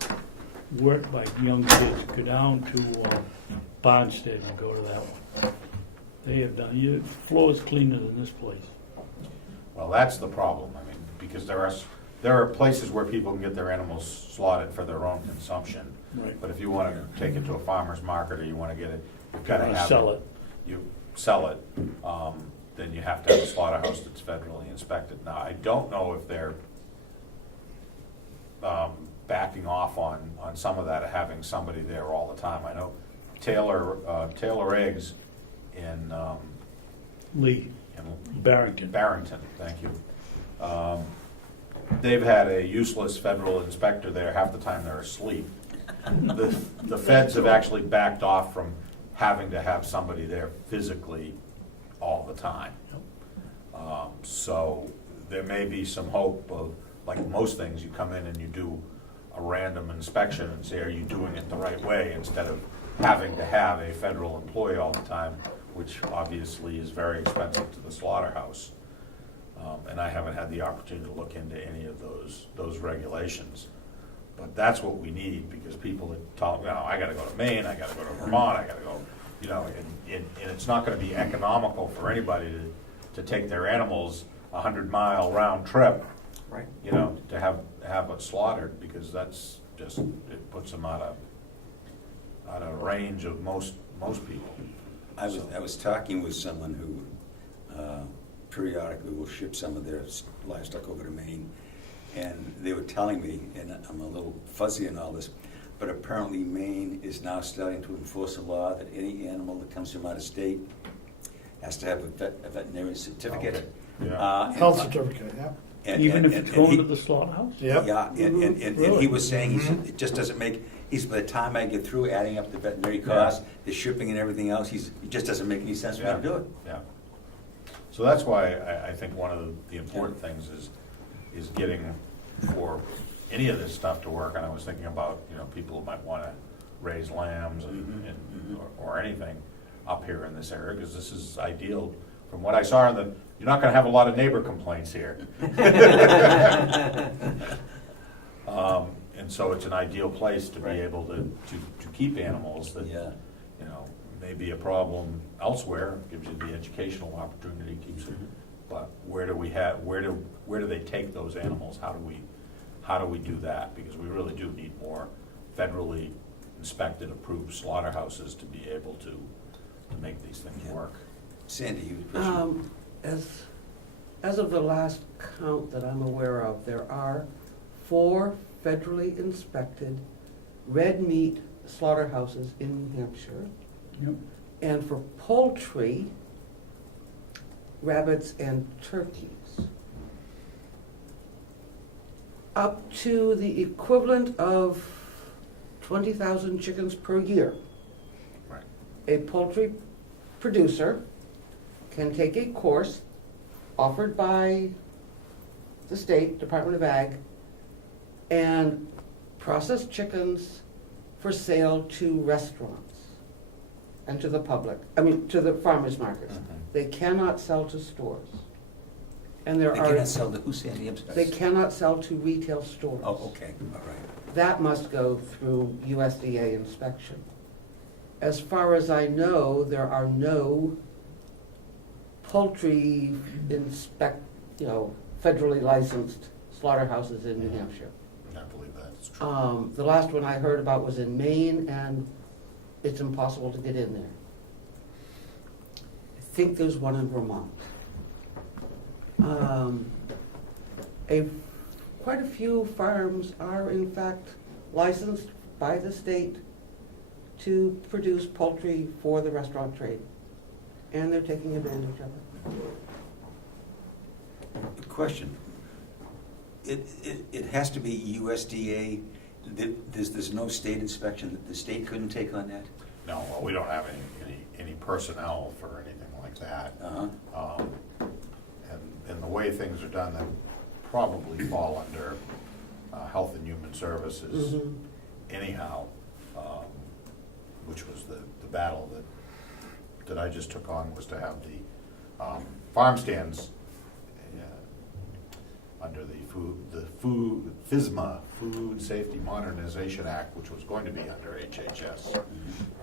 work by young kids, go down to Barnstead and go to that one. They have done, your floor's cleaner than this place. Well, that's the problem. I mean, because there are places where people can get their animals slaughtered for their own consumption. Right. But if you want to take it to a farmer's market, or you want to get it, you've got to have Sell it. You sell it, then you have to have a slaughterhouse that's federally inspected. Now, I don't know if they're backing off on some of that, having somebody there all the time. I know Taylor Eggs in Lee, Barrington. Barrington, thank you. They've had a useless federal inspector there half the time they're asleep. The feds have actually backed off from having to have somebody there physically all the time. So there may be some hope of, like most things, you come in and you do a random inspection and say, are you doing it the right way, instead of having to have a federal employee all the time, which obviously is very expensive to the slaughterhouse. And I haven't had the opportunity to look into any of those regulations. But that's what we need, because people that talk, I gotta go to Maine, I gotta go to Vermont, I gotta go, and it's not gonna be economical for anybody to take their animals 100-mile round trip, Right. to have it slaughtered, because that's just, it puts them out of range of most people. I was talking with someone who periodically will ship some of their livestock over to Maine, and they were telling me, and I'm a little fuzzy on all this, but apparently Maine is now starting to enforce a law that any animal that comes from out of state has to have a veterinary certificate. Okay. Yeah. Health certificate, yeah. Even if it's going to the slaughterhouse? Yep. Yeah, and he Really? was saying, he said, it just doesn't make, by the time I get through adding up the veterinary costs, the shipping and everything else, it just doesn't make any sense for me to do it. Yeah. So that's why I think one of the important things is getting, for any of this stuff to work, and I was thinking about, people who might want to raise lambs or anything up here in this area, because this is ideal. From what I saw, you're not going to have a lot of neighbor complaints here. And so it's an ideal place to be able to keep animals that, may be a problem elsewhere, gives you the educational opportunity, keeps it. But where do they take those animals? How do how do we do that? Because we really do need more federally inspected, approved slaughterhouses to be able to make these things Yeah. work. Sandy, you had a question? As of the last count that I'm aware of, there are 4 federally inspected red meat slaughterhouses in New Hampshire. Yep. And for poultry, rabbits and turkeys, up to the equivalent of 20,000 chickens per year. Right. A poultry producer can take a course offered by the state Department of Ag and process chickens for sale to restaurants and to the public, to the farmers markets. They cannot sell to stores. And They cannot sell to who, Sandy? I'm sorry. they cannot sell to retail stores. Oh, okay, all right. That must go through USDA inspection. As far as I know, there are no poultry federally licensed slaughterhouses in New Hampshire. I believe that's true. The last one I heard about was in Maine, and it's impossible to get in there. I think there's one in Vermont. Quite a few farms are in fact licensed by the state to produce poultry for the restaurant trade, and they're taking advantage of it. Question. It has to be USDA, there's no state inspection, that the state couldn't take on that? No, well, we don't have any personnel for anything like that. Uh-huh. And the way things are done, that probably fall under Health and Human Services Mhm. anyhow, which was the battle that I just took on, was to have the farm stands under the FSMA, Food Safety Modernization Act, which was going to be under HHS.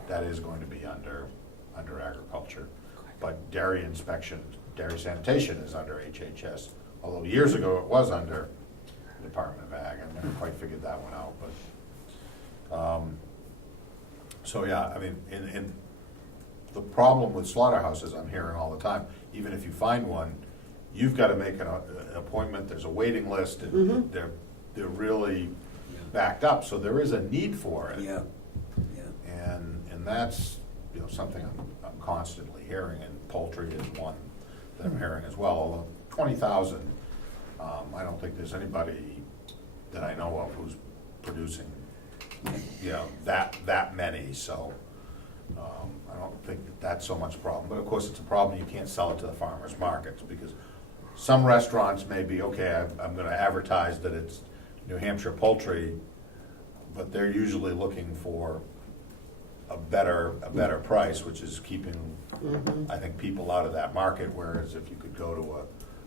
That is going to be under agriculture. But dairy inspection, dairy sanitation is under HHS, although years ago it was under the Department of Ag. I never quite figured that one out, but, so yeah, I mean, in the problem with slaughterhouses, I'm hearing all the time, even if you find one, you've got to make an appointment, there's a waiting list, and Mhm. they're really backed up, so there is a need for it. Yeah, yeah. And that's, something I'm constantly hearing, and poultry is one that I'm hearing as well, although 20,000, I don't think there's anybody that I know of who's producing, that many, so, I don't think that's so much a problem, but of course, it's a problem, you can't sell it to the farmers markets, because some restaurants may be, okay, I'm gonna advertise that it's New Hampshire poultry, but they're usually looking for a better price, which is keeping, I think, people out of that market, whereas if you could go to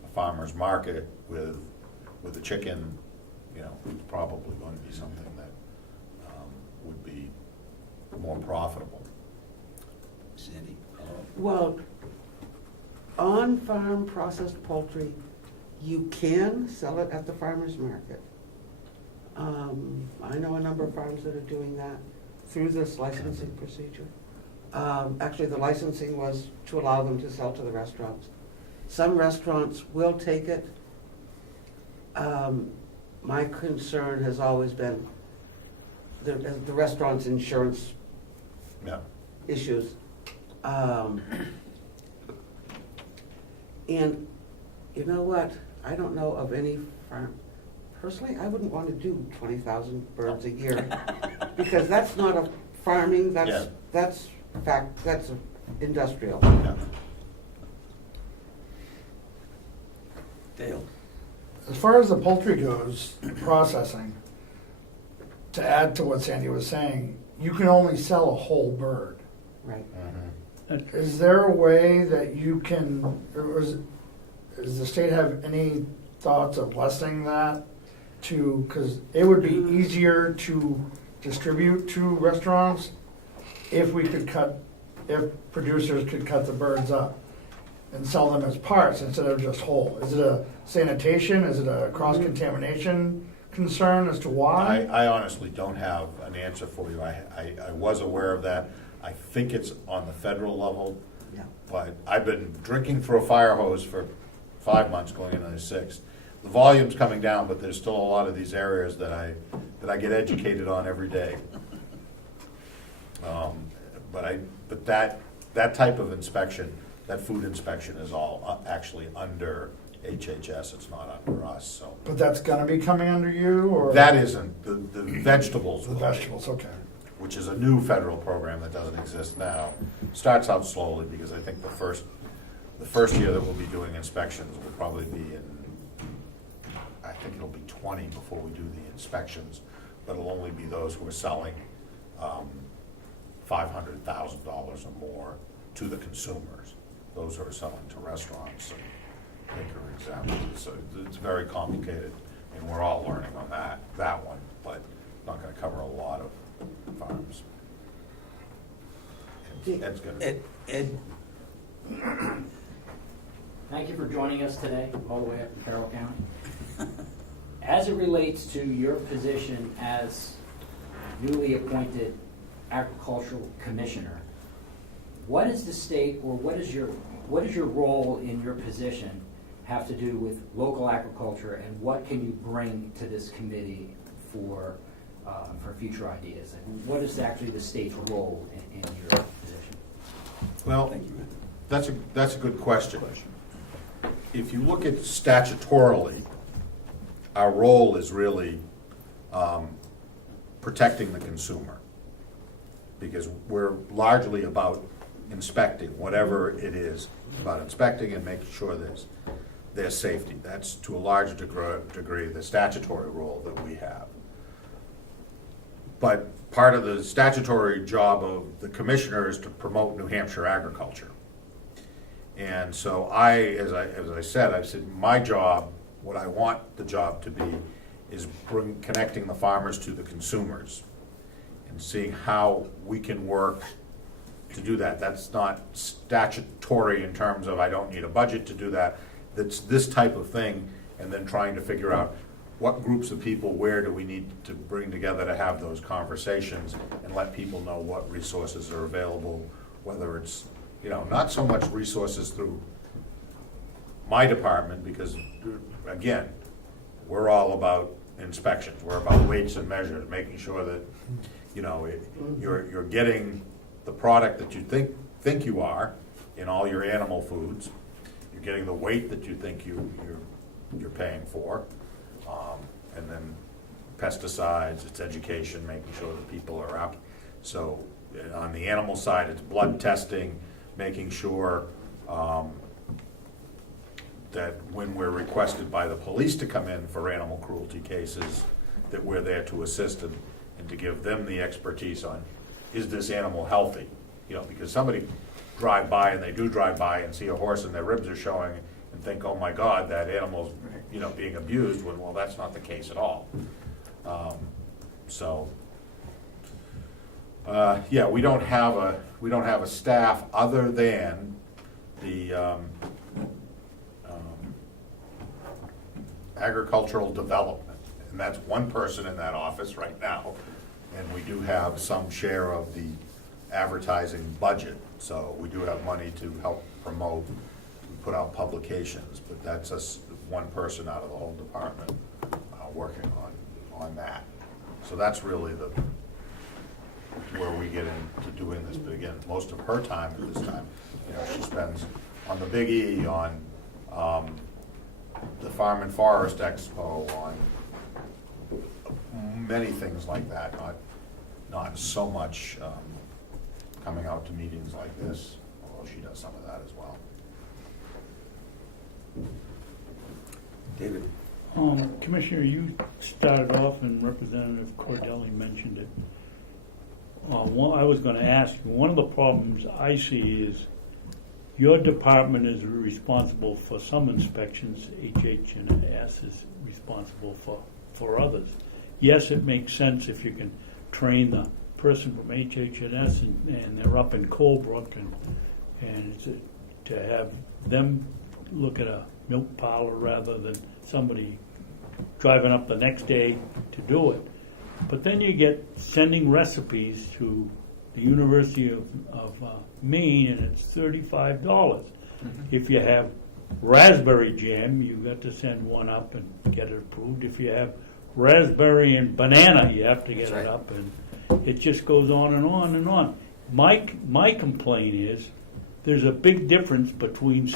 a farmer's market with a chicken, it's probably going to be something that would be more profitable. Sandy? Well, on-farm processed poultry, you can sell it at the farmer's market. I know a number of farms that are doing that through this licensing procedure. Actually, the licensing was to allow them to sell to the restaurants. Some restaurants will take it. My concern has always been the restaurant's insurance Yeah. issues. And you know what? I don't know of any farm. Personally, I wouldn't want to do 20,000 birds a year because that's not a farming. Yeah. That's industrial. Yeah. Dale? As far as the poultry goes, processing, to add to what Sandy was saying, you can only sell a whole bird. Right. Is there a way that you can, does the state have any thoughts of lessening that to, because it would be easier to distribute to restaurants if producers could cut the birds up and sell them as parts instead of just whole. Is it a sanitation? Is it a cross-contamination concern as to why? I honestly don't have an answer for you. I was aware of that. I think it's on the federal level, Yeah. but I've been drinking through a fire hose for 5 months, going into the 6th. The volume's coming down, but there's still a lot of these areas that I get educated on every day. But that type of inspection, that food inspection is all actually under HHS, it's not under us, so. But that's gonna be coming under you, or? That isn't, the vegetables. The will be, vegetables, okay. which is a new federal program that doesn't exist now. Starts out slowly, because I think the first year that we'll be doing inspections will probably be in, I think it'll be 20 before we do the inspections, but it'll only be those who are selling $500,000 or more to the consumers. Those who are selling to restaurants and baker examples. So it's very complicated, and we're all learning on that one, but not gonna cover a lot of farms. Ed's gonna. Ed, Thank you for joining us today, all the way up in Carroll County. As it relates to your position as newly appointed agricultural commissioner, what is the state, or what is your role in your position have to do with local agriculture, and what can you bring to this committee for future ideas? And what is actually the state's role in your position? Well, thank you. that's a good question. If you look at statutorily, our role is really protecting the consumer, because we're largely about inspecting, whatever it is, about inspecting and making sure there's safety. That's to a large degree the statutory role that we have. But part of the statutory job of the commissioner is to promote New Hampshire agriculture. And so as I said, my job, what I want the job to be, is connecting the farmers to the consumers and seeing how we can work to do that. That's not statutory in terms of I don't need a budget to do that. That's this type of thing, and then trying to figure out what groups of people, where do we need to bring together to have those conversations and let people know what resources are available, whether it's, not so much resources through my department, because, again, we're all about inspections. We're about weights and measures, making sure that, you're getting the product that you think you are in all your animal foods. You're getting the weight that you think you're paying for. And then pesticides, it's education, making sure that people are up. So on the animal side, it's blood testing, making sure that when we're requested by the police to come in for animal cruelty cases, that we're there to assist and to give them the expertise on, is this animal healthy? Because somebody drive by, and they do drive by and see a horse and their ribs are showing and think, oh my God, that animal's, being abused, when, well, that's not the case at all. Yeah, we don't have a staff other than the agricultural development, and that's one person in that office right now, and we do have some share of the advertising budget, so we do have money to help promote and put out publications, but that's us, one person out of the whole department working on that. So that's really where we get into doing this. But again, most of her time at this time, she spends on the Big E, on the Farm and Forest Expo, on many things like that. Not so much coming out to meetings like this, although she does some of that as well. David. Commissioner, you started off, and Representative Cordelli mentioned it. I was going to ask you, one of the problems I see is your department is responsible for some inspections, HH&S is responsible for others. Yes, it makes sense if you can train the person from HH&S and they're up in Colebrook and to have them look at a milk parlor rather than somebody driving up the next day to do it. But then you get sending recipes to the University of Maine, and it's $35. If you have raspberry jam, you've got to send one up and get it approved. If you have raspberry and banana, you have to get it up, and it just goes on and on and on. My complaint is there's a big difference between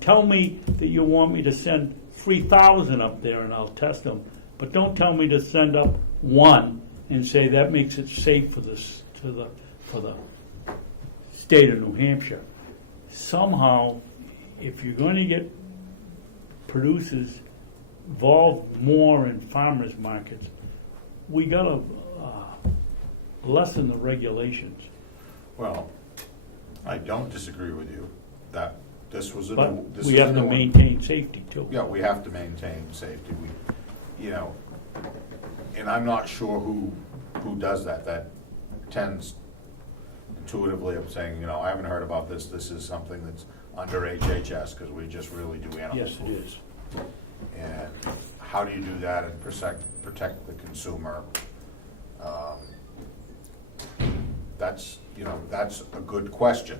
tell me that you want me to send 3,000 up there and I'll test them, but don't tell me to send up one and say that makes it safe for the state of New Hampshire. Somehow, if you're going to get producers involved more in farmers markets, we got to lessen the regulations. Well, I don't disagree with you, that this was a But new. this we is a have to new one. maintain safety too. Yeah, we have to maintain safety, and I'm not sure who does that. That tends intuitively of saying, I haven't heard about this is something that's under HHS, because we just really do animal Yes, it food. is. And how do you do that and protect the consumer? That's a good question.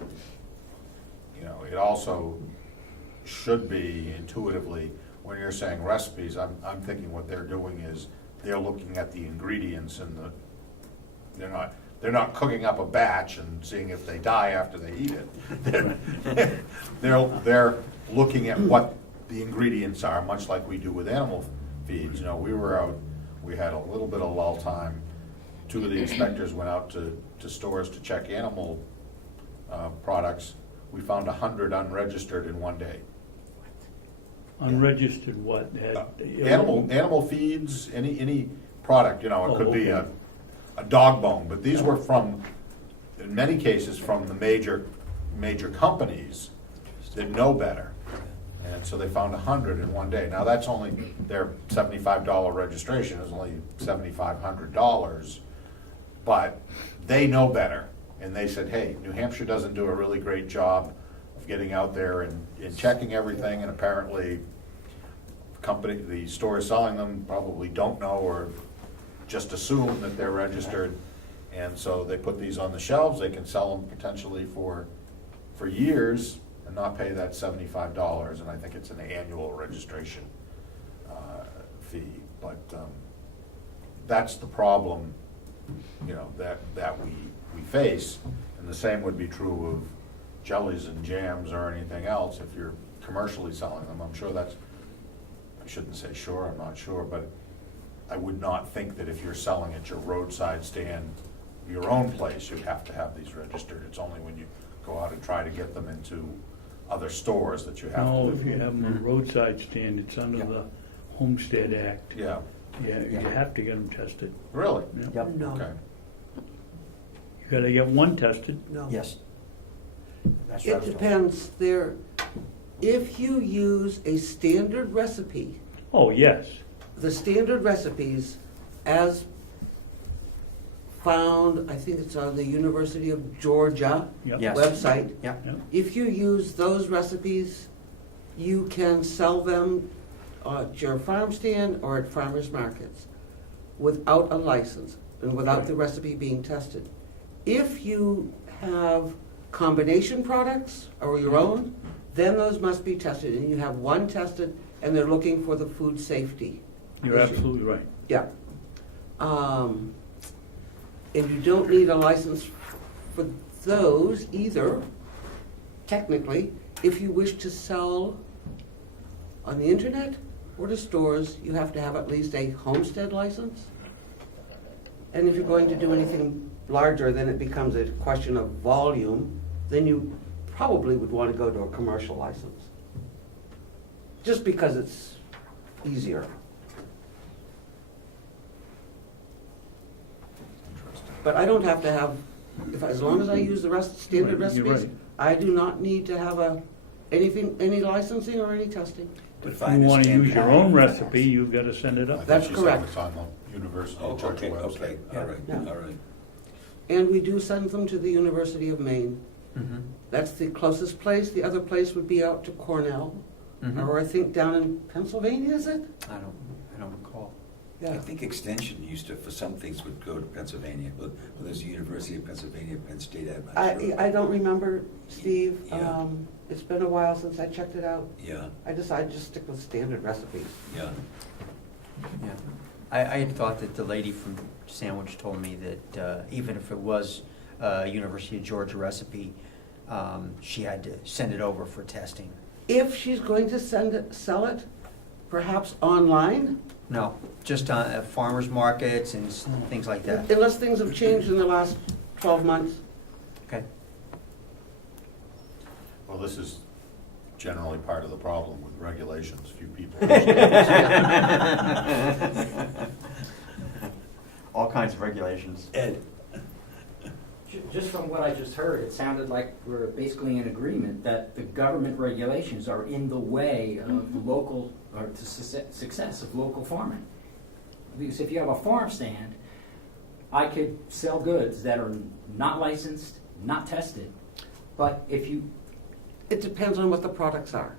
It also should be intuitively, when you're saying recipes, I'm thinking what they're doing is they're looking at the ingredients and they're not cooking up a batch and seeing if they die after they eat it. They're looking at what the ingredients are, much like we do with animal feeds. We were out, we had a little bit of lull time. Two of the inspectors went out to stores to check animal products. We found 100 unregistered in one day. Unregistered what? Animal feeds, any product, it could be okay. a dog bone, but these were in many cases, from the major companies that know better. And so they found 100 in one day. Now, that's only their $75 registration is only $7,500, but they know better. And they said, hey, New Hampshire doesn't do a really great job of getting out there and checking everything, and apparently the stores selling them probably don't know or just assume that they're registered. And so they put these on the shelves. They can sell them potentially for years and not pay that $75, and I think it's an annual registration fee. But that's the problem, that we face, and the same would be true of jellies and jams or anything else. If you're commercially selling them, I'm sure I shouldn't say sure, I'm not sure, but I would not think that if you're selling at your roadside stand, your own place, you'd have to have these registered. It's only when you go out and try to get them into other stores that you have to. No, if you have them on a roadside stand, it's under the Homestead Act. Yeah, Yeah, you have to get them tested. really? Yeah. Yep. No, Okay. You gotta get one tested. no. Yes. That's what I It was told. depends. If you use a standard recipe, Oh, yes. the standard recipes as found, I think it's on the University of Georgia Yep. Yes. website. Yeah. Yep. If you use those recipes, you can sell them at your farm stand or at farmers markets without a license and without the recipe being tested. If you have combination products or your own, then those must be tested, and you have one tested, and they're looking for the food safety. You're issue. absolutely right. Yeah. And you don't need a license for those either, technically. If you wish to sell on the internet or to stores, you have to have at least a homestead license. And if you're going to do anything larger, then it becomes a question of volume, then you probably would want to go to a commercial license. Just because it's easier. Interesting. But I don't have to have, as long as I use the standard Right, you're recipes, right. I do not need to have any licensing or any testing. But If you wanna use your own recipe, you've gotta send it I up. think That's she said correct. it's on the University Oh, of Georgia okay, website. okay, all right, Yeah. all right. And we do send them to the University of Maine. Mm-hmm. That's the closest place. The other place would be out to Cornell, Mhm. or I think down in Pennsylvania, is it? I don't don't recall. I Yeah. think extension used to, for some things, would go to Pennsylvania, but there's the University of Pennsylvania, Penn State, I'm not sure. I don't remember, Steve. Yeah. It's been a while since I checked it out. Yeah, I decided to just stick with standard recipes. yeah. Yeah. I had thought that the lady from Sandwich told me that even if it was a University of Georgia recipe, she had to send it over for testing. If she's going to sell it, perhaps online, No, just on farmers markets and things like that. unless things have changed in the last 12 months. Okay. Well, this is generally part of the problem with regulations, few people. All kinds of regulations. Ed? Just from what I just heard, it sounded like we're basically in agreement that the government regulations are in the way of the local, or to success of local farming. Because if you have a farm stand, I could sell goods that are not licensed, not tested, but if you, It depends on what the products are.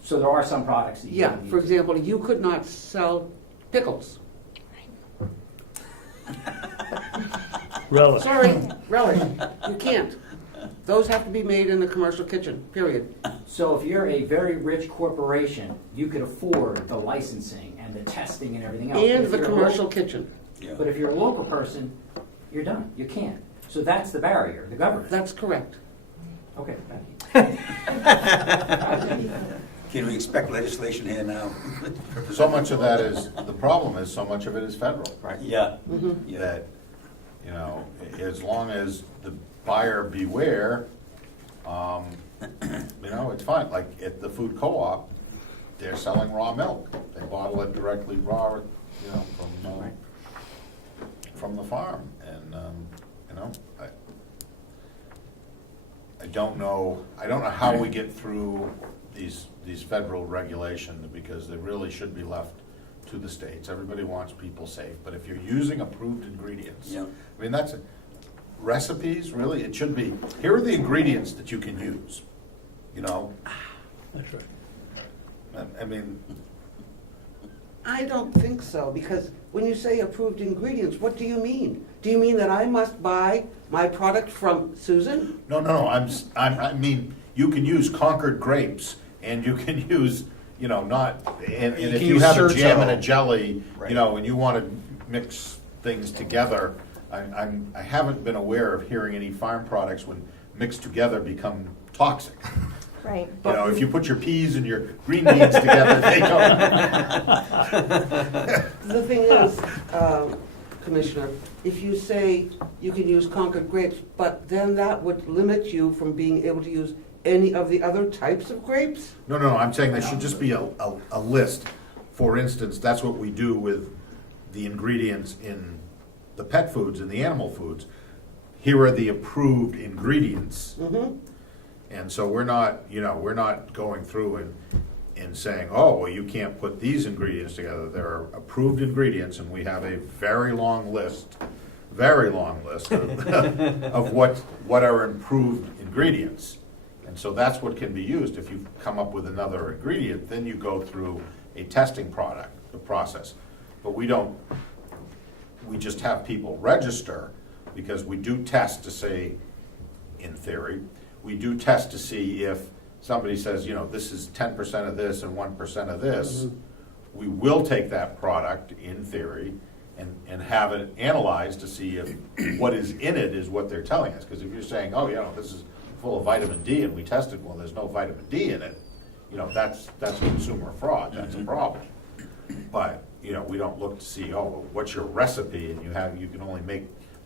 so there are some products that you Yeah, don't need for to- example, you could not sell pickles. Relish. Sorry, relish, you can't. Those have to be made in the commercial kitchen, period. So if you're a very rich corporation, you could afford the licensing and the testing and everything else. But And if the you're a commercial local- kitchen, Yeah. But if you're a local person, you're done. You can't. So that's the barrier, the government. that's correct. Okay, thank you. Can we expect legislation here now? So much of that is, the problem is, so much of it is federal. Right, yeah. Mhm. Yeah. That, you know, as long as the buyer beware, you know, it's fine. Like at the food co-op, they're selling raw milk. They bottle it directly raw, you know, from the farm. And, you know, I don't know how we get through these federal regulations, because they really should be left to the states. Everybody wants people safe, but if you're using approved ingredients, Yeah. I mean, that's, recipes, really, it should be, here are the ingredients that you can use, you know? That's right. I mean, I don't think so, because when you say approved ingredients, what do you mean? Do you mean that I must buy my product from Susan? no, I mean, you can use Concord grapes, and you can use, you know, not, and You if can you use have a Churchill. jam and a jelly, Right. you know, and you want to mix things together, I haven't been aware of hearing any farm products when mixed together become toxic. Right. You know, if you put your peas and your green beans together, they don't. The thing is, Commissioner, if you say you can use Concord grapes, but then that would limit you from being able to use any of the other types of grapes? No, I'm saying there should just be a list. For instance, that's what we do with the ingredients in the pet foods and the animal foods. Here are the approved ingredients. Mm-hmm. And so we're not going through and saying, oh, well, you can't put these ingredients together. There are approved ingredients, and we have a very long list of what are improved ingredients. And so that's what can be used. If you come up with another ingredient, then you go through a testing process. But we just have people register, because we do test to say, in theory, we do test to see if somebody says, you know, this is 10% of this and 1% of this. Mhm. We will take that product, in theory, and have it analyzed to see if what is in it is what they're telling us. Because if you're saying, oh, you know, this is full of vitamin D, and we tested, well, there's no vitamin D in it, you know, that's consumer fraud, that's a problem. But, you know, we don't look to see, oh, well, what's your recipe, and you can only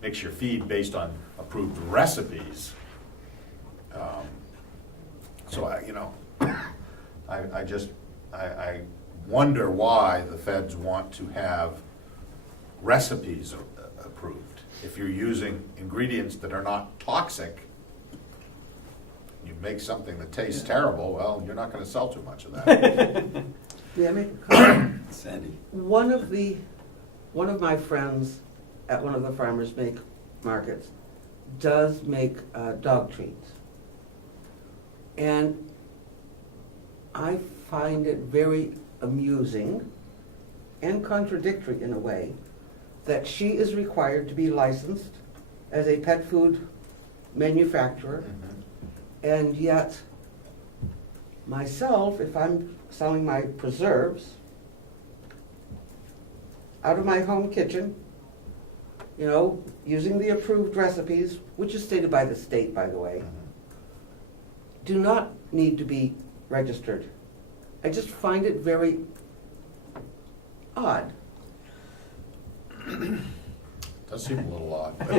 mix your feed based on approved recipes. So I wonder why the feds want to have recipes approved. If you're using ingredients that are not toxic, you make something that tastes terrible, well, you're not gonna sell too much of that. May I make a comment? Sandy? One of my friends at one of the farmers markets does make dog treats. And I find it very amusing and contradictory in a way that she is required to be licensed as a pet food manufacturer, and yet myself, if I'm selling my preserves out of my home kitchen, you know, using the approved recipes, which is stated by the state, by the way, do not need to be registered. I just find it very odd. Does seem a little odd. No,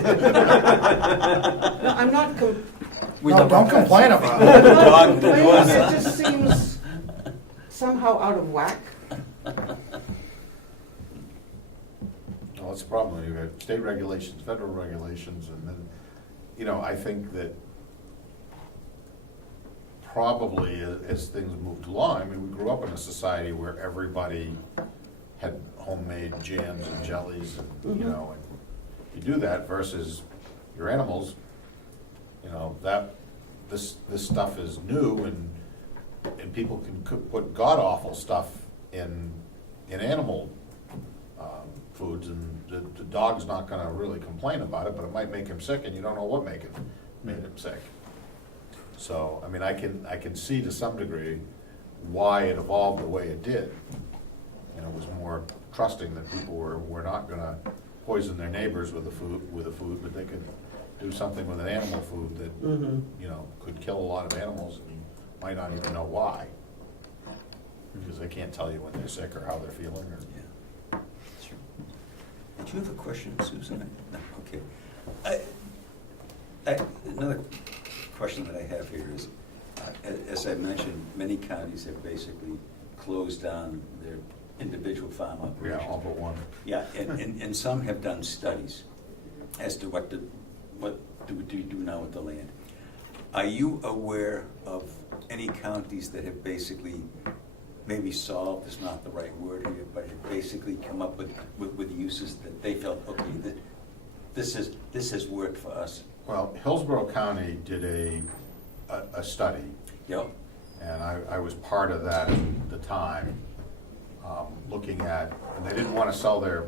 I'm not No, don't complain about it. I'm not dog- the complaining, dog's- it just seems somehow out of whack. Well, that's the problem. You have state regulations, federal regulations, and then, you know, I think that probably as things moved along, I mean, we grew up in a society where everybody had homemade jams and jellies, and, you know, and you do that versus your animals, you know, that, this stuff is new, and people can put god-awful stuff in animal foods, and the dog's not gonna really complain about it, but it might make him sick, and you don't know what made him sick. So, I mean, I can see to some degree why it evolved the way it did. You know, it was more trusting that people were not gonna poison their neighbors with the food, but they could do something with an animal food that, you know, could kill a lot of animals, and you might not even know why. Because they can't tell you when they're sick or how they're feeling, or. Yeah. Sure. Did you have a question, Susan? No, okay. Another question that I have here is, as I mentioned, many counties have basically closed down their individual farm operations. Yeah, all but one. Yeah, and some have done studies as to what do we do now with the land. Are you aware of any counties that have basically, maybe solved is not the right word here, but have basically come up with uses that they felt, okay, that this has worked for us? Well, Hillsborough County did a study, Yep. and I was part of that at the time, looking at, and they didn't want to sell the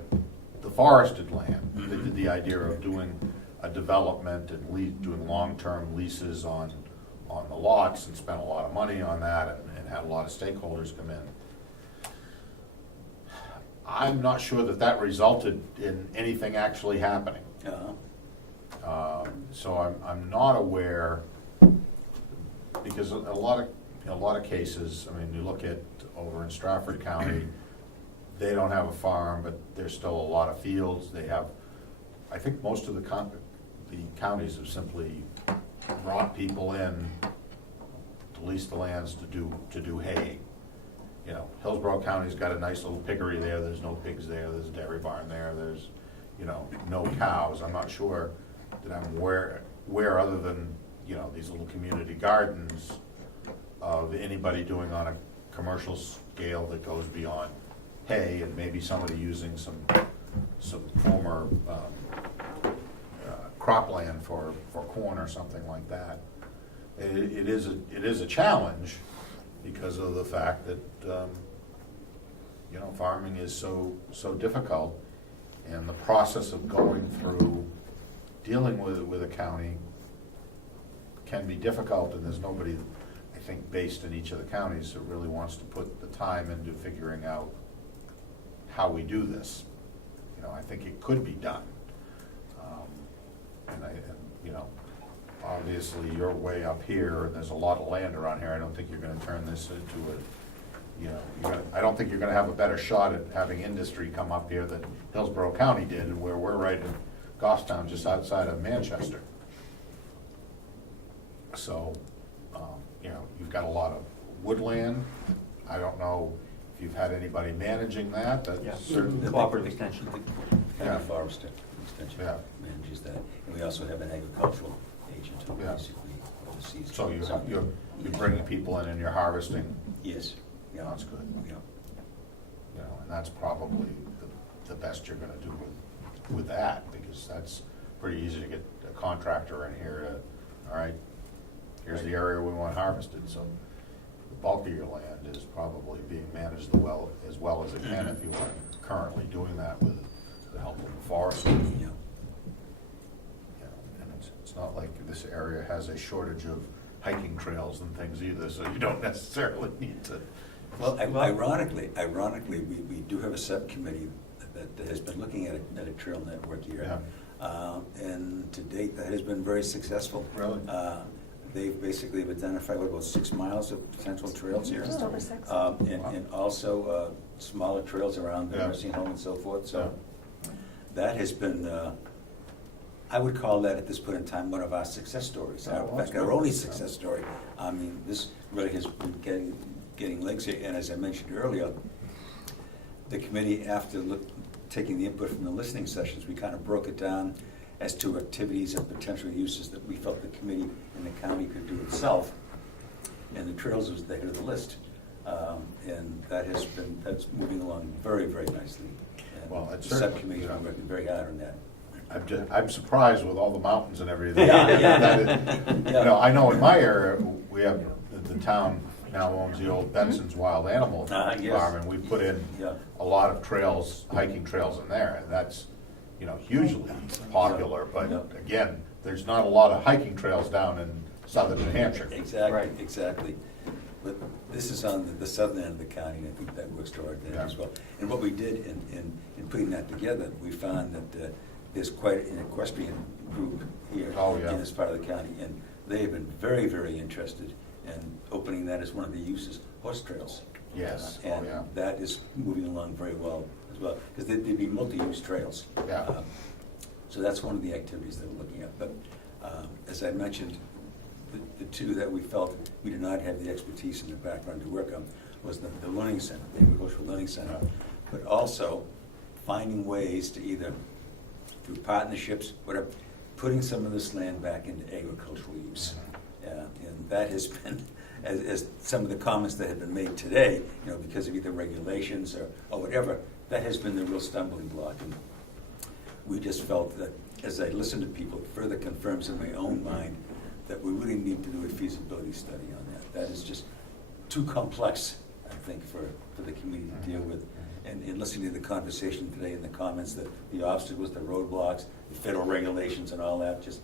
forested land. They did the idea of doing a development and doing long-term leases on the lots, and spent a lot of money on that, and had a lot of stakeholders come in. I'm not sure that resulted in anything actually happening. So I'm not aware, because a lot of cases, I mean, you look at over in Stratford County, they don't have a farm, but there's still a lot of fields. They have, I think most of the counties have simply brought people in to lease the lands to do hay. You know, Hillsborough County's got a nice little piggery there. There's no pigs there. There's a dairy barn there. There's, you know, no cows. I'm not sure that I'm aware other than, you know, these little community gardens, of anybody doing on a commercial scale that goes beyond hay, and maybe somebody using some former cropland for corn or something like that. It is a challenge because of the fact that you know, farming is so difficult, and the process of going through dealing with a county can be difficult, and there's nobody, I think, based in each of the counties that really wants to put the time into figuring out how we do this. You know, I think it could be done. And you know, obviously you're way up here, and there's a lot of land around here. I don't think you're gonna turn this into a, you know, I don't think you're gonna have a better shot at having industry come up here than Hillsborough County did, where we're right in Goffstown, just outside of Manchester. So, you know, you've got a lot of woodland. I don't know if you've had anybody managing that, but Yeah. certainly. Cooperative extension. Yeah. County Forest Extension Yeah. manages that. And we also have an agricultural agent who Yeah. basically oversees. So you're Yes. bringing people in and you're harvesting. Yes. Yeah. That's good. Yeah. You know, and that's probably the best you're gonna do with that, because that's pretty easy to get a contractor in here to, all right, here's the area we want harvested, so, the bulk of your land is probably being managed as well as it can if you are currently doing that with the help of the forest. Yeah. You know, and it's not like this area has a shortage of hiking trails and things either, so you don't necessarily need to. Well, ironically, we do have a subcommittee that has been looking at a trail network here. And to date, that has been very successful. Really? They've basically identified, what, about 6 miles of potential trails here? Just over 6. And also smaller trails around the Yeah. nursing home and so forth, so that has been, I would call that at this point in time one of our success stories. Oh, In that's fact, our good. only success story. I mean, this really has been getting legs here, and as I mentioned earlier, the committee, after taking the input from the listening sessions, we kind of broke it down as to activities and potential uses that we felt the committee and the county could do itself. And the trails was the head of the list. And that's moving along very, very nicely. And Well, it's the certainly, subcommittee's you know, been working very hard on that. I'm surprised with all the mountains and everything. Yeah. That is- You know, I know in my area, we have, the town now owns the old Benson's Wild Animal Yes. Farm, and we put in Yeah. a lot of trails, hiking trails in there, and that's, you know, hugely popular, but Yeah. again, there's not a lot of hiking trails down in southern New Hampshire. Exactly, Right. exactly. But this is on the southern end of the county, and I think that works to our advantage as well. And what we did in putting that together, we found that there's quite an equestrian group here Oh, yeah. in this part of the county, and they have been very, very interested in opening that as one of the uses, horse trails. Yes, oh, And yeah. that is moving along very well as well, because they'd be multi-use trails. Yeah. So that's one of the activities that we're looking at. But as I mentioned, the two that we felt we did not have the expertise and the background to work on was the Learning Center, the Agricultural Learning Center, but also finding ways to either, through partnerships, whatever, putting some of this land back into agricultural use. And that has been, as some of the comments that have been made today, you know, because of either regulations or whatever, that has been the real stumbling block. And we just felt that, as I listened to people, it further confirms in my own mind that we really need to do a feasibility study on that. That is just too complex, I think, for the community to deal with. And in listening to the conversation today and the comments, that the obstacles, the roadblocks, the federal regulations and all that, just,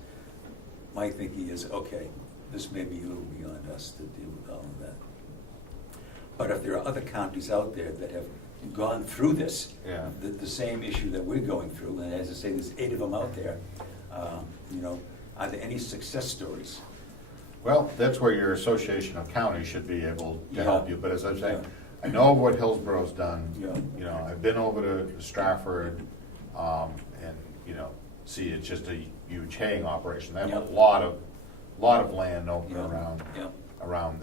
my thinking is, okay, this may be a little beyond us to deal with all of that. But if there are other counties out there that have gone through this, Yeah. the same issue that we're going through, and as I say, there's 8 of them out there, you know, are there any success stories? Well, that's where your association of counties should be able to help Yeah. you, but as I'm saying, I know what Hillsborough's done. Yeah. You know, I've been over to Stratford, and, you know, see, it's just a huge haying operation. They have a Yeah. lot of land open Yeah. around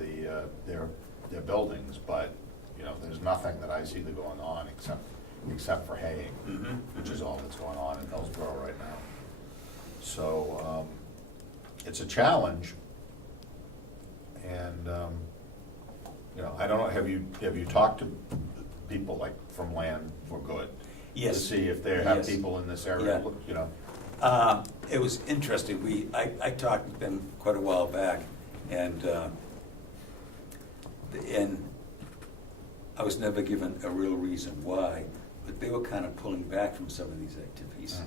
their buildings, but, you know, there's nothing that I see that going on except for haying, which is all that's going on in Hillsborough right now. So, it's a challenge, and, you know, I don't know, have you talked to people like from Land for Good? Yes. To see if they have Yes. people in this area, Yeah. you know? It was interesting. I talked with them quite a while back, and I was never given a real reason why, but they were kind of pulling back from some of these activities.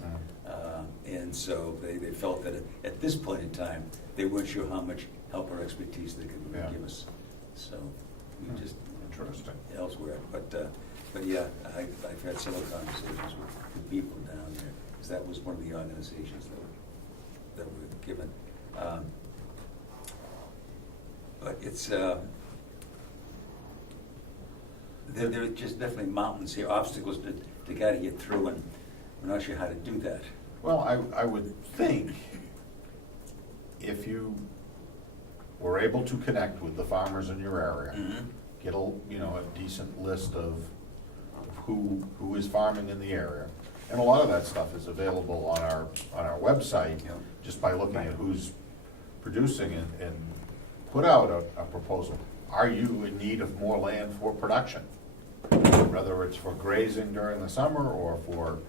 And so they felt that at this point in time, they weren't sure how much help or expertise they could really Yeah. give us. So we just Interesting. elsewhere. But yeah, I've had several conversations with people down there, because that was one of the organizations that were given. But it's, there are just definitely mountains here, obstacles to gotta get through, and we're not sure how to do that. Well, I would think if you were able to connect with the farmers in your area, get a decent list of who is farming in the area, and a lot of that stuff is available on our website, Yeah. just by looking at who's producing and put out a proposal. Are you in need of more land for production? Whether it's for grazing during the summer or for,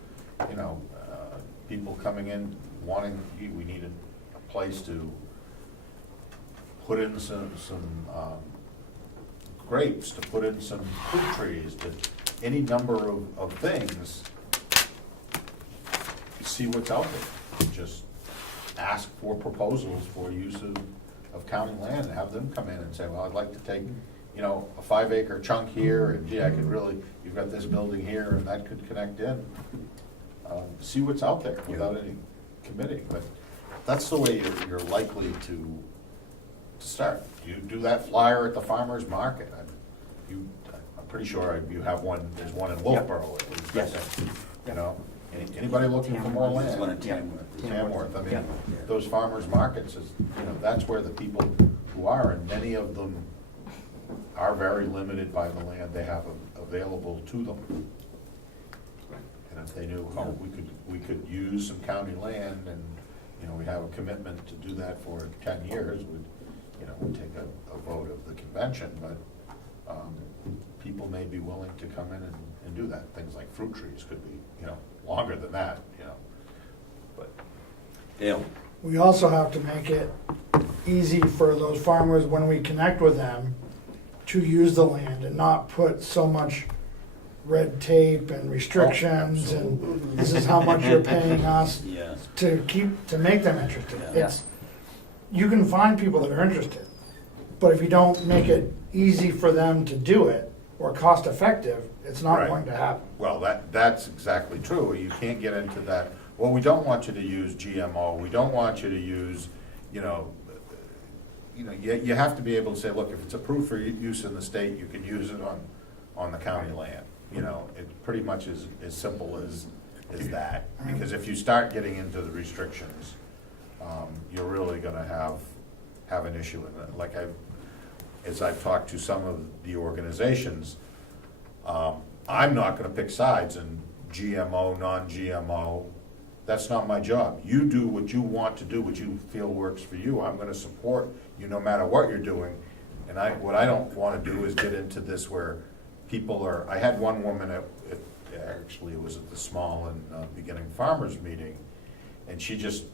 people coming in wanting, we need a place to put in some grapes, to put in some fruit trees, to any number of things. See what's out there. Just ask for proposals for use of county land, and have them come in and say, well, I'd like to take, you know, a 5-acre chunk here, and gee, I could really, you've got this building here, and that could connect in. See what's out there without any committing, but that's the way you're likely to start. You do that flyer at the farmer's market. I'm pretty sure you have one, there's one in Wolfboro at least. Yes. You know, anybody looking for more There's one in land? Tamworth. Tamworth, I Yeah. mean, those farmers markets is, you know, that's where the people who are, and many of them are very limited by the land they have available to them. And if they knew, oh, we could use some county land, and, you know, we have a commitment to do that for 10 years, we'd take a vote of the convention, but people may be willing to come in and do that. Things like fruit trees could be, you know, longer than that, you know, but. Dale? We also have to make it easy for those farmers, when we connect with them, to use the land and not put so much red tape and restrictions, and this is how much you're paying us, Yeah. to make them interested. Yeah. It's, you can find people that are interested, but if you don't make it easy for them to do it, or cost effective, it's not Right. going to happen. Well, that's exactly true. You can't get into that, well, we don't want you to use GMO, we don't want you to use, you have to be able to say, look, if it's approved for use in the state, you can use it on the county land. You know, it's pretty much as simple as that. Because if you start getting into the restrictions, you're really gonna have an issue. And like as I've talked to some of the organizations, I'm not gonna pick sides in GMO, non-GMO. That's not my job. You do what you want to do, what you feel works for you. I'm gonna support you no matter what you're doing. And what I don't wanna do is get into this where people are, I had one woman actually it was at the small and beginning farmers meeting, and she just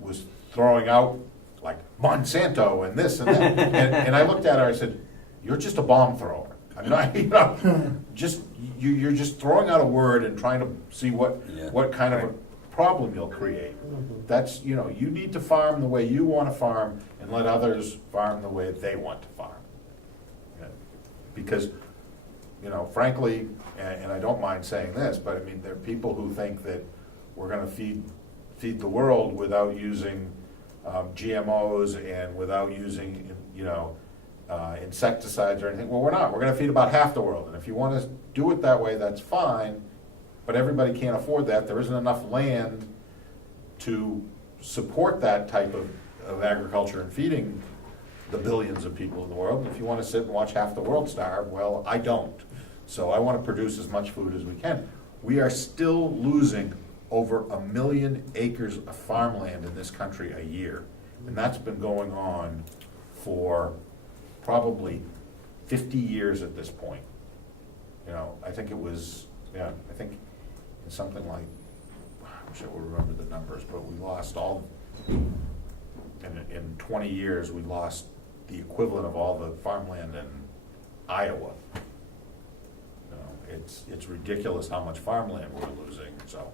was throwing out like Monsanto and this and that. and I looked at her, I said, you're just a bomb thrower. I'm not, you know, you're just throwing out a word and trying to see what kind of a problem you'll create. That's, you know, you need to farm the way you want to farm, and let others farm the way they want to farm. Yeah. Because, you know, frankly, and I don't mind saying this, but I mean, there are people who think that we're gonna feed the world without using GMOs and without using, you know, insecticides or anything. Well, we're not. We're gonna feed about half the world, and if you wanna do it that way, that's fine, but everybody can't afford that. There isn't enough land to support that type of agriculture and feeding the billions of people in the world. If you want to sit and watch half the world starve, well, I don't. So I want to produce as much food as we can. We are still losing over 1 million acres of farmland in this country a year. And that's been going on for probably 50 years at this point. You know, I think it was, I think it's something like, I wish I would remember the numbers, but we lost in 20 years, we lost the equivalent of all the farmland in Iowa. You know, it's ridiculous how much farmland we're losing, so.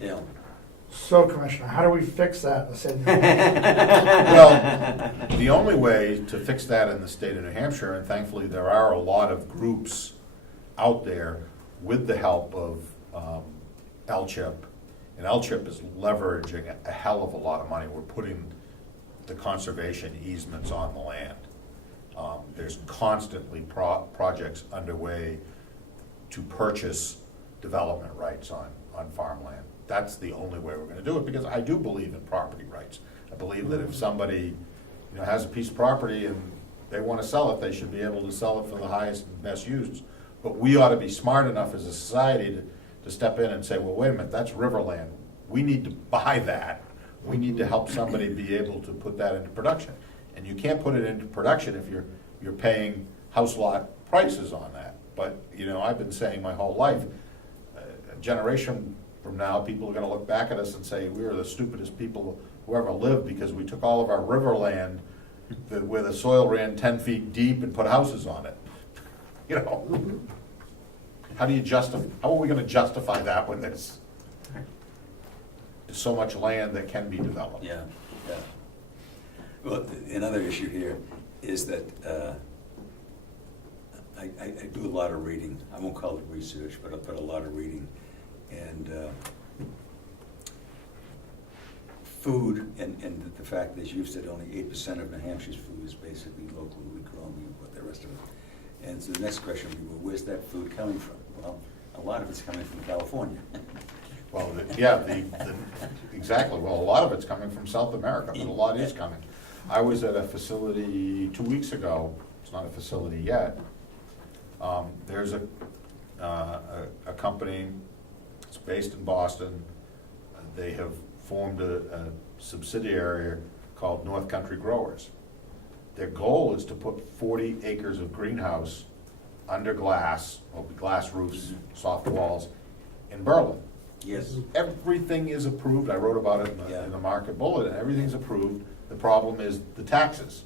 Dale? So, Commissioner, how do we fix that in the state of New Well, the only way to fix that in the state of New Hampshire, and thankfully there are a lot of groups out there with the help of LCHIP, and LCHIP is leveraging a hell of a lot of money. We're putting the conservation easements on the land. There's constantly projects underway to purchase development rights on farmland. That's the only way we're going to do it, because I do believe in property rights. I believe that if somebody, you know, has a piece of property and they want to sell it, they should be able to sell it for the highest and best use. But we ought to be smart enough as a society to step in and say, well, wait a minute, that's riverland. We need to buy that. We need to help somebody be able to put that into production. And you can't put it into production if you're paying house lot prices on that. But, you know, I've been saying my whole life, a generation from now, people are going to look back at us and say we were the stupidest people who ever lived, because we took all of our riverland where the soil ran 10 feet deep and put houses on it. You know? How are we gonna justify that when there's so much land that can be developed? Yeah, yeah. Well, another issue here is that I do a lot of reading. I won't call it research, but a lot of reading. And food, and the fact that you've said only 8% of New Hampshire's food is basically locally grown, but the rest of it. And so the next question would be, well, where's that food coming from? Well, a lot of it's coming from California. Well, exactly. Well, a lot of it's coming from South America, but a lot is coming. I was at a facility 2 weeks ago. It's not a facility yet. There's a company, it's based in Boston. They have formed a subsidiary called North Country Growers. Their goal is to put 40 acres of greenhouse under glass, glass roofs, soft walls, in Berlin. Yes. Everything is approved. I wrote about it in the Market Bulletin. Everything's approved. The problem is the taxes.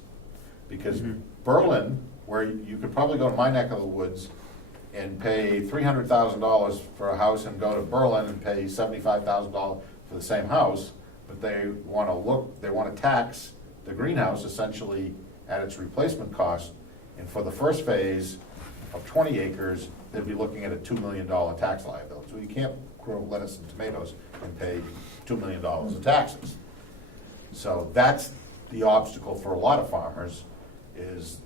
Because Berlin, where you could probably go to my neck of the woods and pay $300,000 for a house and go to Berlin and pay $75,000 for the same house, but they want to tax the greenhouse essentially at its replacement cost. And for the first phase of 20 acres, they'd be looking at a $2 million tax liability. So you can't grow lettuce and tomatoes and pay $2 million in taxes. So that's the obstacle for a lot of farmers is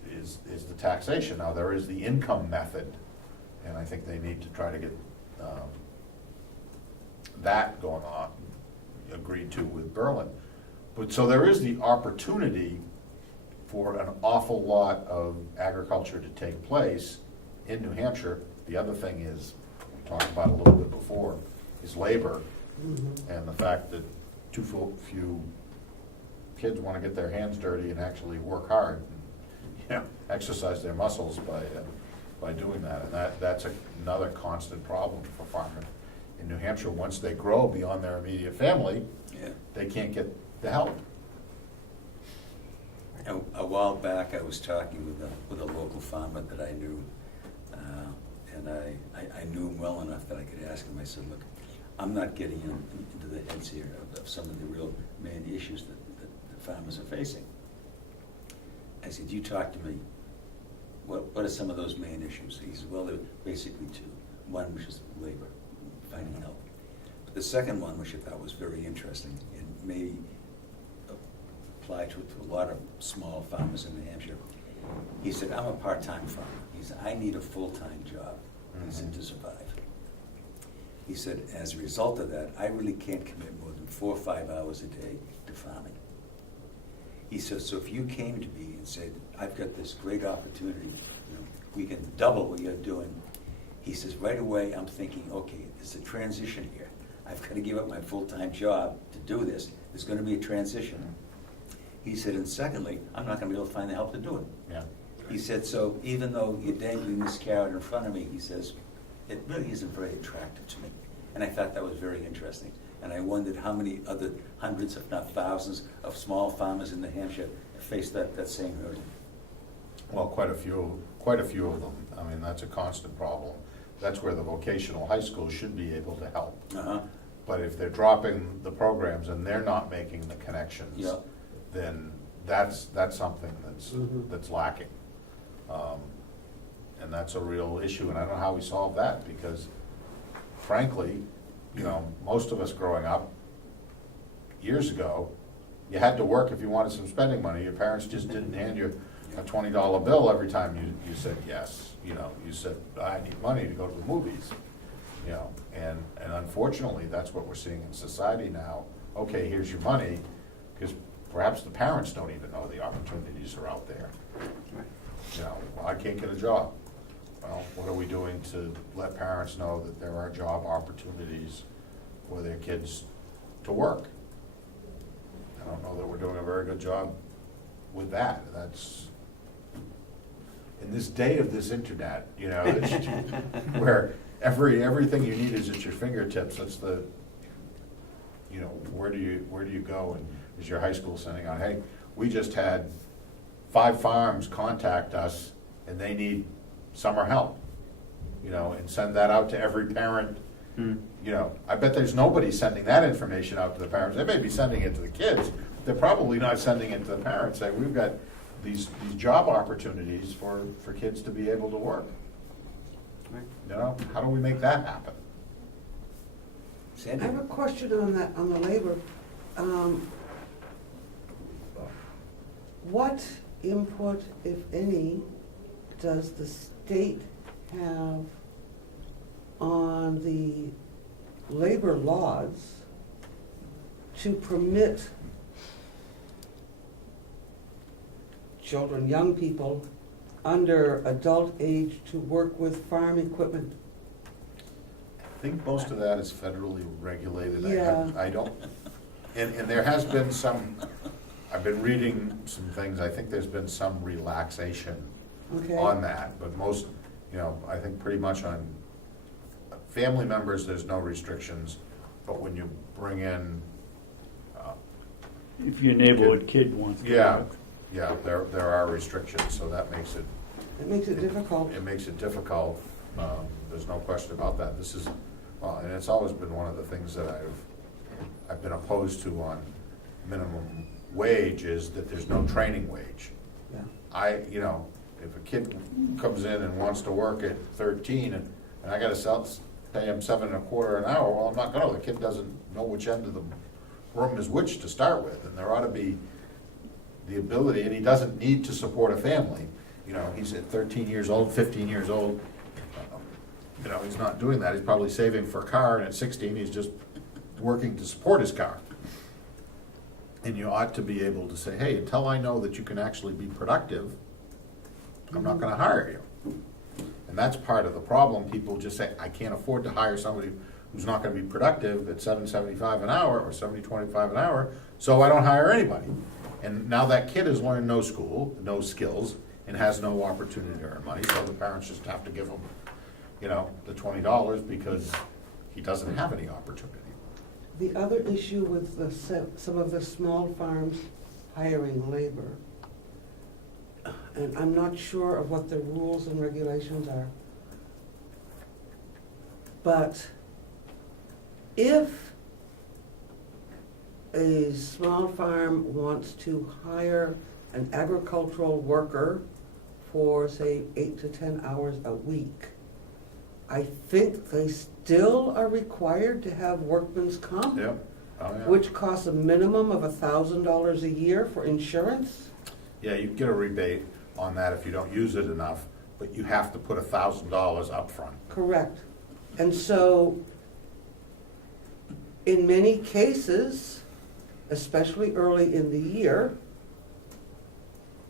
the taxation. Now, there is the income method, and I think they need to try to get that going on, agreed to with Berlin. But so there is the opportunity for an awful lot of agriculture to take place in New Hampshire. The other thing is, we talked about a little bit before, is labor, and the fact that too few kids want to get their hands dirty and actually work hard, and, exercise their muscles by doing that. And that's another constant problem for farmers in New Hampshire. Once they grow beyond their immediate family, they can't get the help. A while back, I was talking with a local farmer that I knew, and I knew him well enough that I could ask him. I said, look, I'm not getting into the heads here of some of the real main issues that farmers are facing. I said, you talk to me, what are some of those main issues? He said, well, there are basically two. One, which is labor, finding help. But the second one, which I thought was very interesting, and may apply to a lot of small farmers in New Hampshire. He said, I'm a part-time farmer. He said, I need a full-time job, he said, to survive. He said, as a result of that, I really can't commit more than 4 or 5 hours a day to farming. He said, so if you came to me and said, I've got this great opportunity, we can double what you're doing. He says, right away, I'm thinking, okay, there's a transition here. I've got to give up my full-time job to do this. There's going to be a transition. He said, and secondly, I'm not going to be able to find the help to do it. Yeah. He said, so even though you're dangling this carrot in front of me, he says, it really isn't very attractive to me. And I thought that was very interesting. And I wondered how many other hundreds, if not thousands, of small farmers in New Hampshire face that same hurdle. Well, quite a few of them. I mean, that's a constant problem. That's where the vocational high schools should be able to help. But if they're dropping the programs and they're not making the connections, then that's something that's lacking. And that's a real issue, and I don't know how we solve that, because frankly, most of us growing up years ago, you had to work if you wanted some spending money. Your parents just didn't hand you a $20 bill every time you said yes. You said, I need money to go to the movies. And unfortunately, that's what we're seeing in society now. Okay, here's your money, because perhaps the parents don't even know the opportunities are out there. Well, I can't get a job. Well, what are we doing to let parents know that there are job opportunities for their kids to work? I don't know that we're doing a very good job with that. That's, in this day of this internet, where everything you need is at your fingertips. That's the, where do you go? And is your high school sending out, hey, we just had 5 farms contact us and they need summer help, and send that out to every parent. I bet there's nobody sending that information out to the parents. They may be sending it to the kids. They're probably not sending it to the parents, saying, we've got these job opportunities for kids to be able to work. How do we make that happen? I Sandra? have a question on that, on the labor. What input, if any, does the state have on the labor laws to permit children, young people, under adult age to work with farm equipment? I think most of that is federally regulated. Yeah. I don't, and there has been some, I've been reading some things, I think there's been some relaxation Okay. on that, but most, I think pretty much on family members, there's no restrictions, but when you bring in, If your neighborhood kid wants to yeah, work. yeah, there are restrictions, so that makes it, It makes it difficult. it makes it difficult. There's no question about that. This is, and it's always been one of the things that I've been opposed to on minimum wage is that there's no training wage. Yeah. If a kid comes in and wants to work at 13 and I gotta pay him $7.25 an hour, well, I'm not gonna. The kid doesn't know which end of the room is which to start with, and there ought to be the ability, and he doesn't need to support a family. He's at 13 years old, 15 years old. He's not doing that. He's probably saving for a car, and at 16, he's just working to support his car. And you ought to be able to say, hey, until I know that you can actually be productive, I'm not gonna hire you. And that's part of the problem. People just say, I can't afford to hire somebody who's not gonna be productive at $7.75 an hour or $7.25 an hour, so I don't hire anybody. And now that kid has learned no skills, and has no opportunity to earn money, so the parents just have to give him, the $20 because he doesn't have any opportunity. The other issue with some of the small farms hiring labor, and I'm not sure of what the rules and regulations are, but if a small farm wants to hire an agricultural worker for, say, 8 to 10 hours a week, I think they still are required to have workman's comp, Yep. Oh, yeah. which costs a minimum of $1,000 a year for insurance. Yeah, you get a rebate on that if you don't use it enough, but you have to put $1,000 up front. Correct. And so, in many cases, especially early in the year,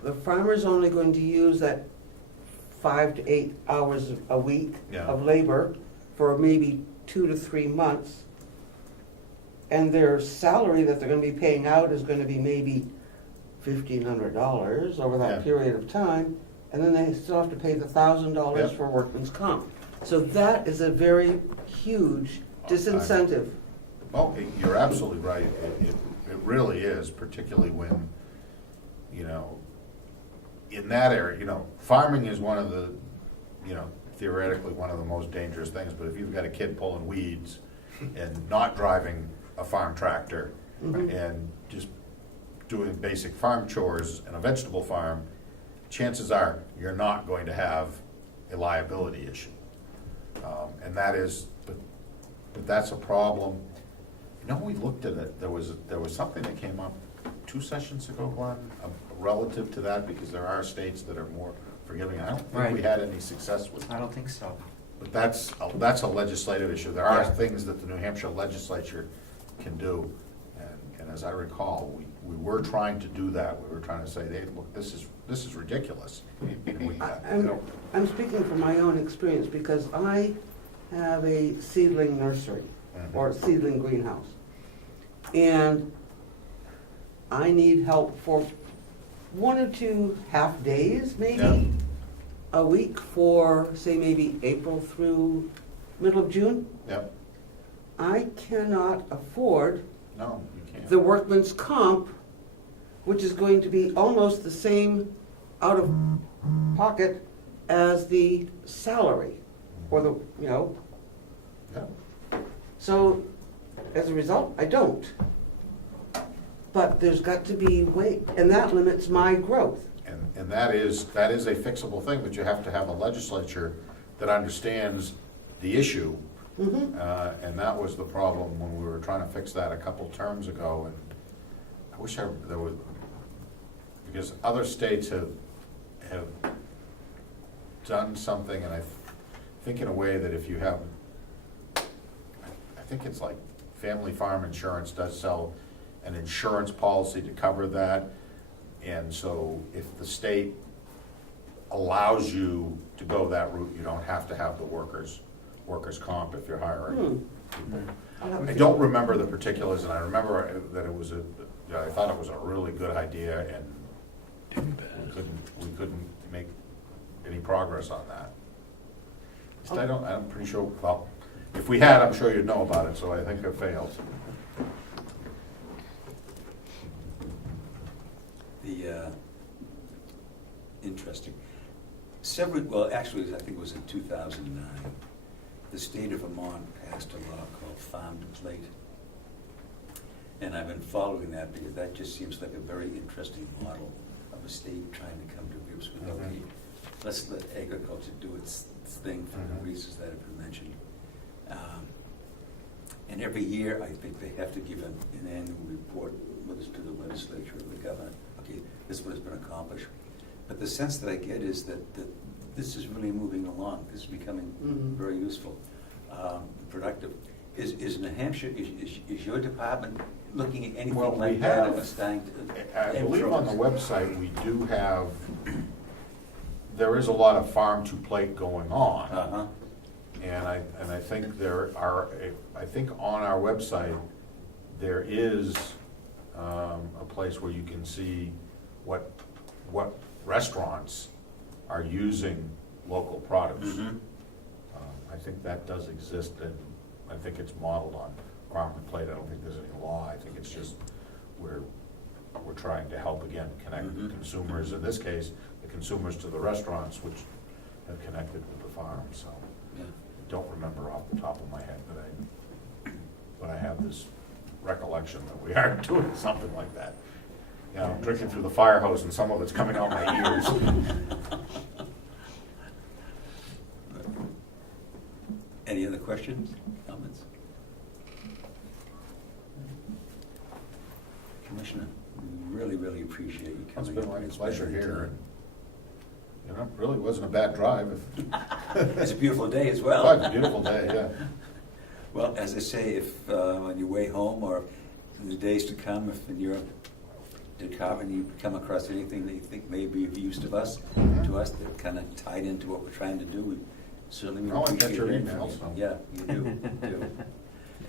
the farmer's only going to use that 5 to 8 hours a week Yeah. of labor for maybe 2 to 3 months. And their salary that they're gonna be paying out is gonna be maybe $1,500 over that Yeah. period of time. And then they still have to pay the $1,000 Yeah. for workman's comp. So that is a very huge disincentive. Oh, you're absolutely right. It really is, particularly when, in that area, farming is one of the, theoretically one of the most dangerous things, but if you've got a kid pulling weeds and not driving a farm tractor and just doing basic farm chores in a vegetable farm, chances are you're not going to have a liability issue. And that is, but that's a problem. We looked at it, there was something that came up 2 sessions ago, Glenn, relative to that, because there are states that are more forgiving. I don't think we Right. had any success with it. I don't think so. But that's a legislative issue. There are Yeah. things that the New Hampshire legislature can do. And as I recall, we were trying to do that. We were trying to say, hey, look, this is ridiculous. I'm speaking from my own experience because I have a seedling nursery or seedling greenhouse. And I need help for 1 or 2 half days, maybe, Yeah. a week for, say, maybe April through middle of June. Yep, I cannot afford no, you can't. the workman's comp, which is going to be almost the same out of pocket as the salary, or the, you know, Yeah. so as a result, I don't. But there's got to be weight, and that limits my growth. And that is a fixable thing, but you have to have a legislature that understands the issue. And that was the problem when we were trying to fix that a couple terms ago, and I wish there was, because other states have done something, and I think in a way that if you have, I think it's like Family Farm Insurance does sell an insurance policy to cover that, and so if the state allows you to go that route, you don't have to have the workers' comp if you're hiring people. I don't remember the particulars, and I remember that it was I thought it was a really good idea, and we couldn't make any progress on that. Just I'm pretty sure, well, if we had, I'm sure you'd know about it, so I think it failed. Interesting. Actually, I think it was in 2009, the state of Vermont passed a law called Farm to Plate. And I've been following that because that just seems like a very interesting model of a state trying to come to grips with, okay, let's let agriculture do its thing for the reasons that have been mentioned. And every year, I think they have to give an annual report, whether it's to the legislature or the governor, okay, this is what has been accomplished. But the sense that I get is that this is really moving along. This is becoming very useful, productive. Is New Hampshire, is your department looking at anything like that? I believe on the website, we do have, there is a lot of farm to plate going on. And I think I think on our website, there is a place where you can see what restaurants are using local produce. I think that does exist, and I think it's modeled on farm to plate. I don't think there's any law. I think it's just we're trying to help, again, connect the consumers, in this case, the consumers to the restaurants, which have connected with the farm. So I don't remember off the top of my head, but I have this recollection that we are doing something like that. You know, drinking through the fire hose, and some of it's coming out my ears. Any other questions, comments? Commissioner, we really appreciate you It's coming. been my pleasure spending here. time. You know, it really wasn't a bad drive. It's a beautiful day as Oh, well. it's a beautiful day, yeah. Well, as I say, if on your way home or in the days to come, if in your department you come across anything that you think may be of use to us, that kind of tied into what we're trying to do, we certainly would Oh, I got appreciate your hearing email, from so. you. Yeah, you do.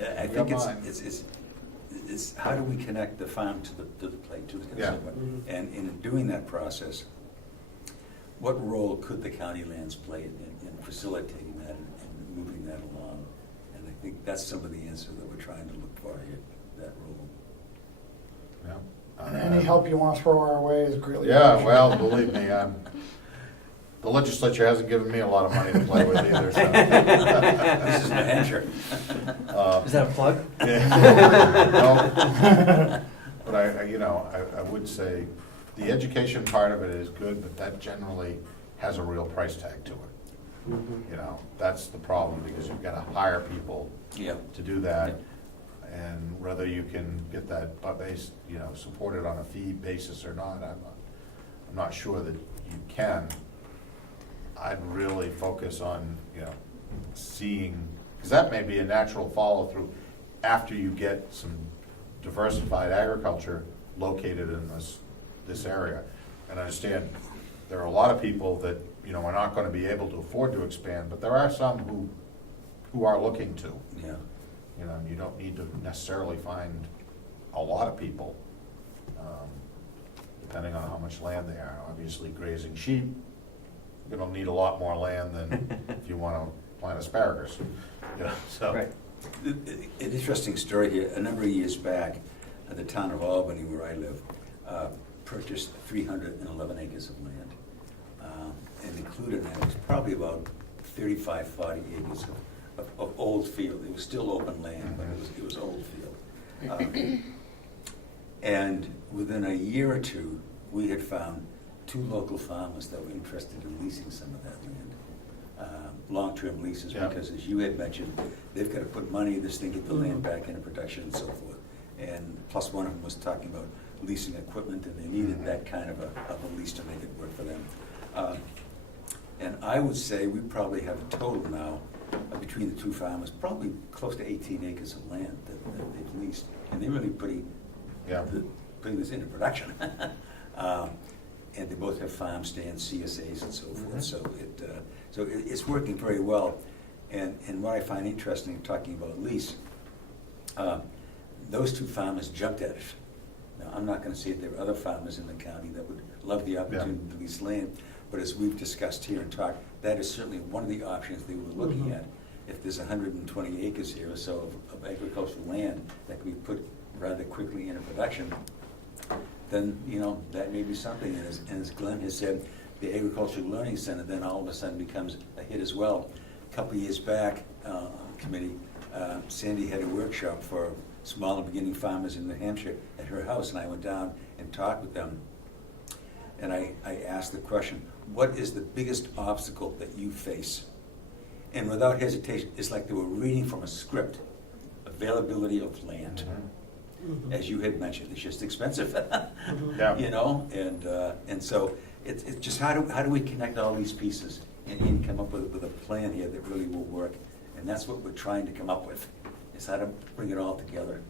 I You think got mine. it's how do we connect the farm to the plate, to the Yeah. consumer? And in doing that process, what role could the county lands play in facilitating that and moving that along? And I think that's some of the answer that we're trying to look for here, that role. Yeah. Any help you want to throw our way is greatly Yeah, appreciated. well, believe me, the legislature hasn't given me a lot of money to play with either, so. This is New Hampshire. Is that a plug? No. But I would say the education part of it is good, but that generally has a real price tag to it. You know, that's the problem, because you've got to hire people Yeah. to do that. And whether you can get that supported on a fee basis or not, I'm not sure that you can. I'd really focus on, seeing, because that may be a natural follow-through after you get some diversified agriculture located in this area. And I understand there are a lot of people that, are not going to be able to afford to expand, but there are some who are looking to. Yeah. You don't need to necessarily find a lot of people, depending on how much land they are. Obviously, grazing sheep, you're gonna need a lot more land than if you want to plant asparagus. So. Right. An interesting story here. A number of years back, at the town of Albany, where I live, purchased 311 acres of land. And included in that was probably about 35, 40 acres of old field. It was still open land, but it was old field. And within a year or two, we had found 2 local farmers that were interested in leasing some of that land. Long-term leases, Yeah. because as you had mentioned, they've got to put money in this thing, get the land back into production and so forth. And plus one of them was talking about leasing equipment, and they needed that kind of a lease to make it work for them. And I would say we probably have a total now, between the 2 farmers, probably close to 18 acres of land that they've leased. And they're really putting this into production. And they both have farm stands, CSAs and so forth. So it's working very well. And what I find interesting, talking about lease, those 2 farmers jumped at it. Now, I'm not going to say that there are other farmers in the county that would love the opportunity to lease land, but as we've discussed here and talked, that is certainly one of the options they were looking at. If there's 120 acres here or so of agricultural land that can be put rather quickly into production, then, that may be something. And as Glenn has said, the Agricultural Learning Center then all of a sudden becomes a hit as well. A couple of years back, committee, Sandy had a workshop for small and beginning farmers in New Hampshire at her house, and I went down and talked with them. And I asked the question, what is the biggest obstacle that you face? And without hesitation, it's like they were reading from a script. Availability of land. As you had mentioned, it's just expensive. And so it's just how do we connect all these pieces and come up with a plan here that really will work? And that's what we're trying to come up with, is how to bring it all together.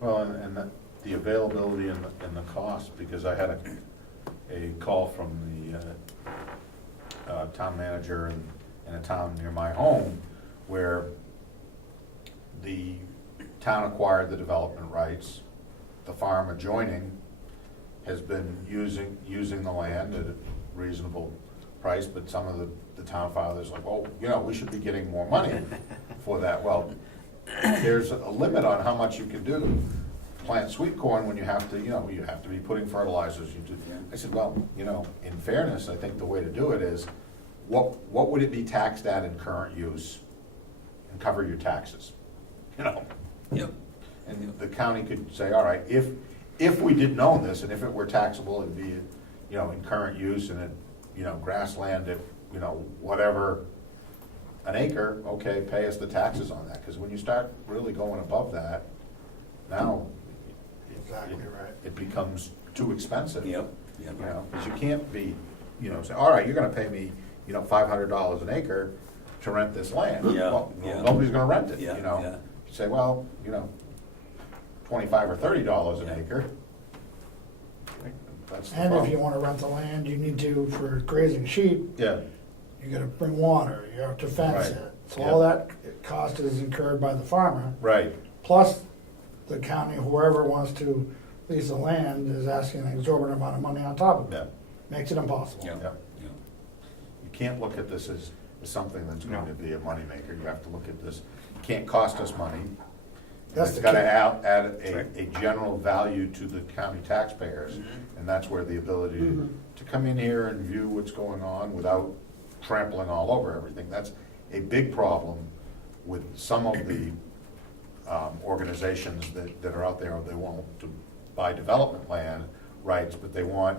Well, and the availability and the cost, because I had a call from the town manager in a town near my home where the town acquired the development rights. The farm adjoining has been using the land at a reasonable price, but some of the town fathers are like, oh, we should be getting more money for that. Well, there's a limit on how much you can do. Plant sweet corn when you have to, you have to be putting fertilizers. I said, well, in fairness, I think the way to do it is, what would it be taxed at in current use, and cover your taxes? Yep. And the county could say, all right, if we didn't own this, and if it were taxable, it'd be, in current use, and grassland at, whatever, an acre, okay, pay us the taxes on that. Because when you start really going above that, now it becomes too expensive. Yep. Because you can't be, say, all right, you're gonna pay me, $500 an acre to rent this land. Well, nobody's gonna rent it, You say, well, $25 or $30 an acre. That's the And if problem. you wanna rent the land, you need to, for grazing sheep, Yeah, you gotta bring water, you have to fence Right. it. So all that cost is incurred by the farmer, right, plus the county, whoever wants to lease the land is asking an exorbitant amount of money on top of it. yeah, Makes it impossible. Yeah. yeah. You can't look at this as something that's going to be a moneymaker. You have to look at this, it can't cost us money. That's It's the gotta key. add a general value to the county taxpayers. And that's where the ability to come in here and view what's going on without trampling all over everything. That's a big problem with some of the organizations that are out there. They want to buy development land rights, but they want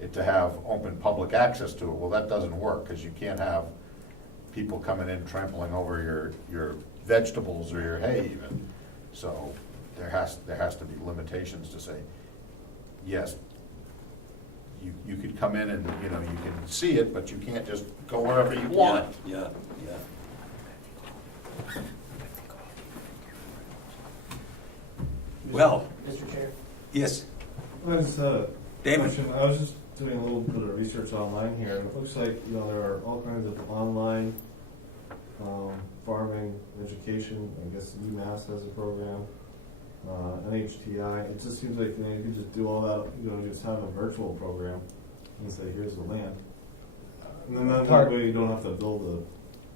it to have open public access to it. Well, that doesn't work, because you can't have people coming in trampling over your vegetables or your hay even. So there has to be limitations to say, yes, you could come in and, you can see it, but you can't just go wherever you want. Yeah. Well, Mr. Chair? yes, There's a Damon. question. I was just doing a little bit of research online here, and it looks like, there are all kinds of online farming education. I guess UMass has a program, NHTI. It just seems like, you can just do all that, you just have a virtual program and say, here's the land. And then that way you don't have to build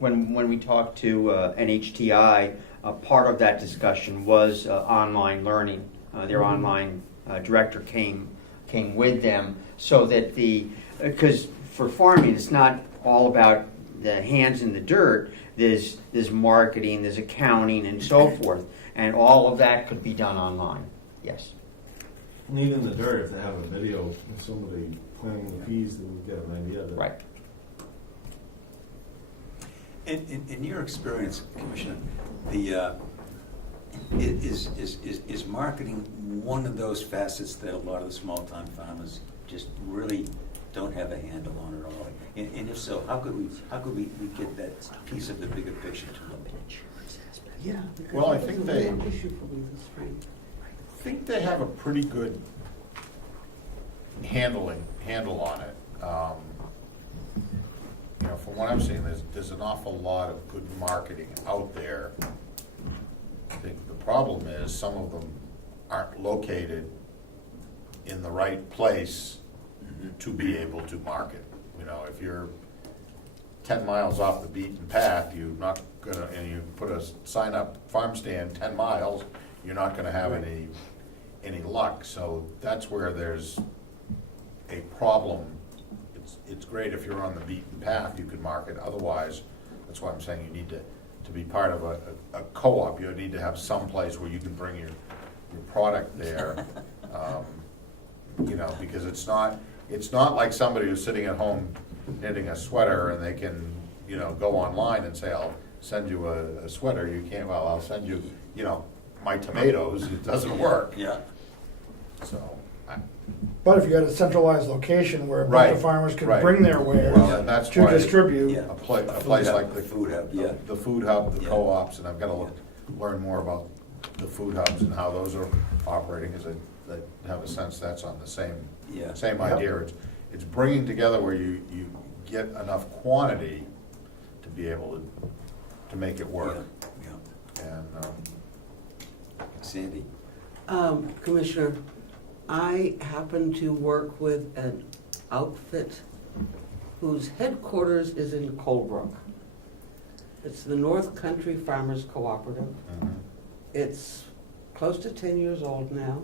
When we talked to NHTI, part of that discussion was online learning. Their online director came came with them, so that because for farming, it's not all about the hands in the dirt. There's marketing, there's accounting, and so forth, and all of that could be done online. Yes. And even the dirt, if they have a video of somebody planting the peas, then we get an idea of it. Right. In your experience, Commissioner, is marketing one of those facets that a lot of the small-time farmers just really don't have a handle on at all? And if so, how could we get that piece of the bigger picture to them? Yeah. Well, I think they- Issue for me this spring. I think they have a pretty good handle on it. From what I'm seeing, there's an awful lot of good marketing out there. I think the problem is some of them aren't located in the right place to be able to market. If you're 10 miles off the beaten path, you're not gonna, and you put a sign up farm stand 10 miles, you're not gonna have any luck. So that's where there's a problem. It's great if you're on the beaten path, you can market. Otherwise, that's why I'm saying you need to be part of a co-op. You need to have some place where you can bring your product there. Because it's not like somebody who's sitting at home knitting a sweater and they can, go online and say, I'll send you a sweater. You can't, well, I'll send you, my tomatoes. It doesn't work. Yeah. So, But if you had a centralized location where a bunch Right, of farmers could right. bring their wares well, and that's to why distribute. Yeah. a place Food like hub, the food hub, yeah. the food hub, the Yeah. co-ops, and I've got to learn more about the food hubs and how those are operating, because I have a sense that's on the same Yeah. same Yep. idea. It's bringing together where you get enough quantity to be able to make it work. Yeah. And Sandy? Commissioner, I happen to work with an outfit whose headquarters is in Colebrook. It's the North Country Farmers Cooperative. It's close to 10 years old now.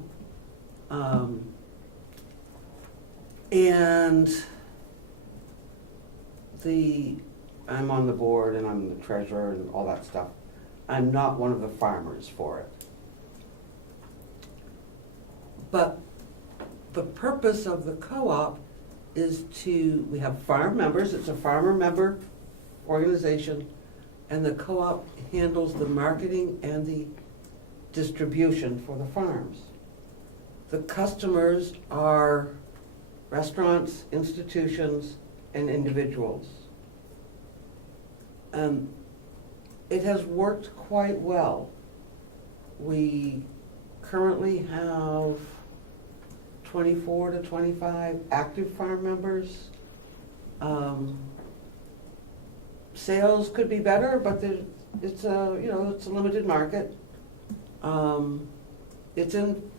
And I'm on the board and I'm the treasurer and all that stuff. I'm not one of the farmers for it. But the purpose of the co-op is we have farm members, it's a farmer member organization, and the co-op handles the marketing and the distribution for the farms. The customers are restaurants, institutions, and individuals. It has worked quite well. We currently have 24 to 25 active farm members. Sales could be better, but it's a limited market. It's in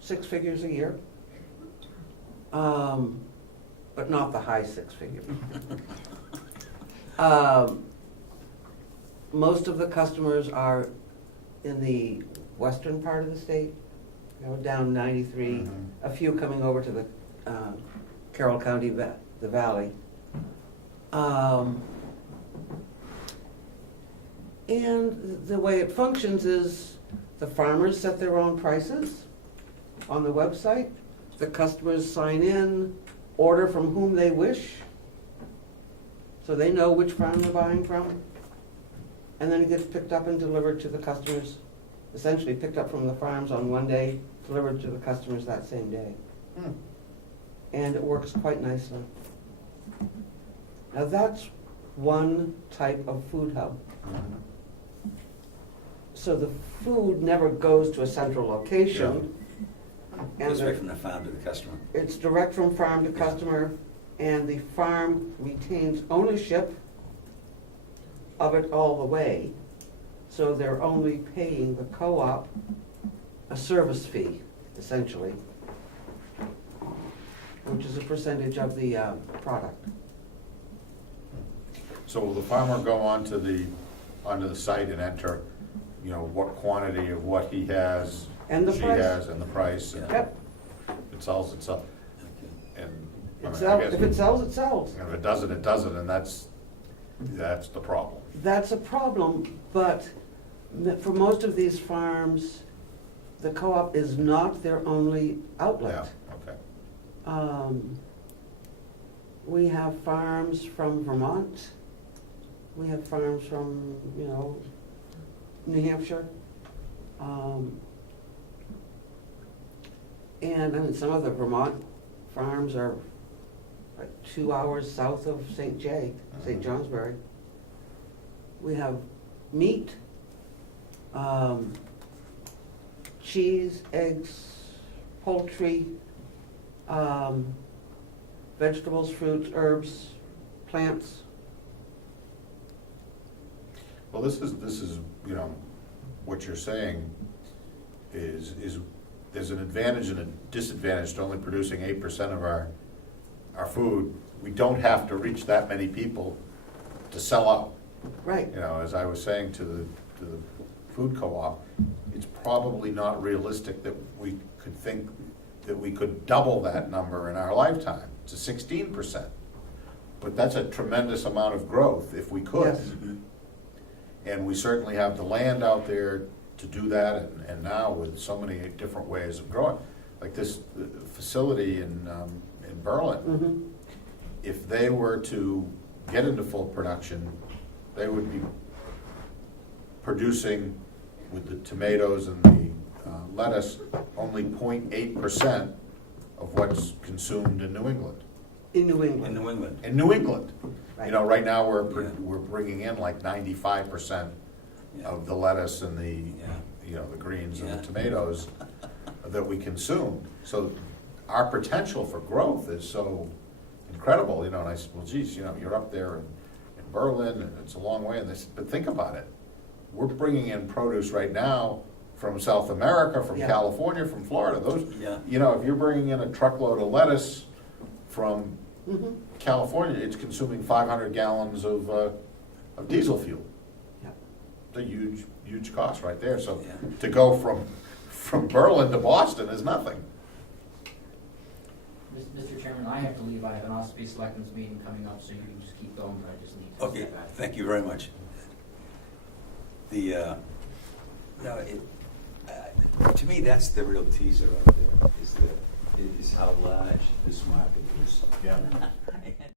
6 figures a year, but not the high 6 figures. Most of the customers are in the western part of the state, down 93, a few coming over to the Carroll County, the valley. And the way it functions is the farmers set their own prices on the website. The customers sign in, order from whom they wish, so they know which farm they're buying from. And then it gets picked up and delivered to the customers, essentially picked up from the farms on one day, delivered to the customers that same day. And it works quite nicely. Now that's one type of food hub. So the food never goes to a central location. And Goes right from the farm to the customer. it's direct from farm to customer, and the farm retains ownership of it all the way. So they're only paying the co-op a service fee, essentially, which is a percentage of the product. so will the farmer go onto the site and enter, what quantity of what he has, And the she price. has, and the price? Yeah. Yep, it sells, it sells. And I mean, I guess If it sells, it sells. if it doesn't, it doesn't, and that's the problem. That's a problem, but for most of these farms, the co-op is not their only outlet. Yeah, okay. We have farms from Vermont. We have farms from, New Hampshire. And I mean, some of the Vermont farms are like 2 hours south of St. Johnsbury. We have meat, cheese, eggs, poultry, vegetables, fruits, herbs, plants. Well, this is, what you're saying is there's an advantage and a disadvantage to only producing 8% of our food. We don't have to reach that many people to sell out. Right. As I was saying to the food co-op, it's probably not realistic that we could think that we could double that number in our lifetime to 16%. But that's a tremendous amount of growth if we could. Yes. And we certainly have the land out there to do that, and now with so many different ways of growing, like this facility in Berlin, Mm-hmm. if they were to get into full production, they would be producing with the tomatoes and the lettuce only 0.8% of what's consumed in New England. In New In England. New England. In New England, Right. right now we're Yeah. we're bringing in like 95% Yeah. of the lettuce and the Yeah. the greens and Yeah. the tomatoes that we consume. So our potential for growth is so incredible, and I said, well, geez, you're up there in Berlin, and it's a long way, and they said, but think about it. We're bringing in produce right now from South America, from Yeah. California, from Florida. Those, Yeah. if you're bringing in a truckload of lettuce from Mm-hmm. California, it's consuming 500 gallons of diesel fuel. Yeah. It's a huge cost right there. So Yeah. to go from Berlin to Boston is nothing. Mr. Chairman, I have to leave. I have an Ossipee Selectmen's meeting coming up, so you can just keep going, but I just need to Okay, step back. thank you very much. To me, that's the real teaser out there, is how large this market is. Yeah.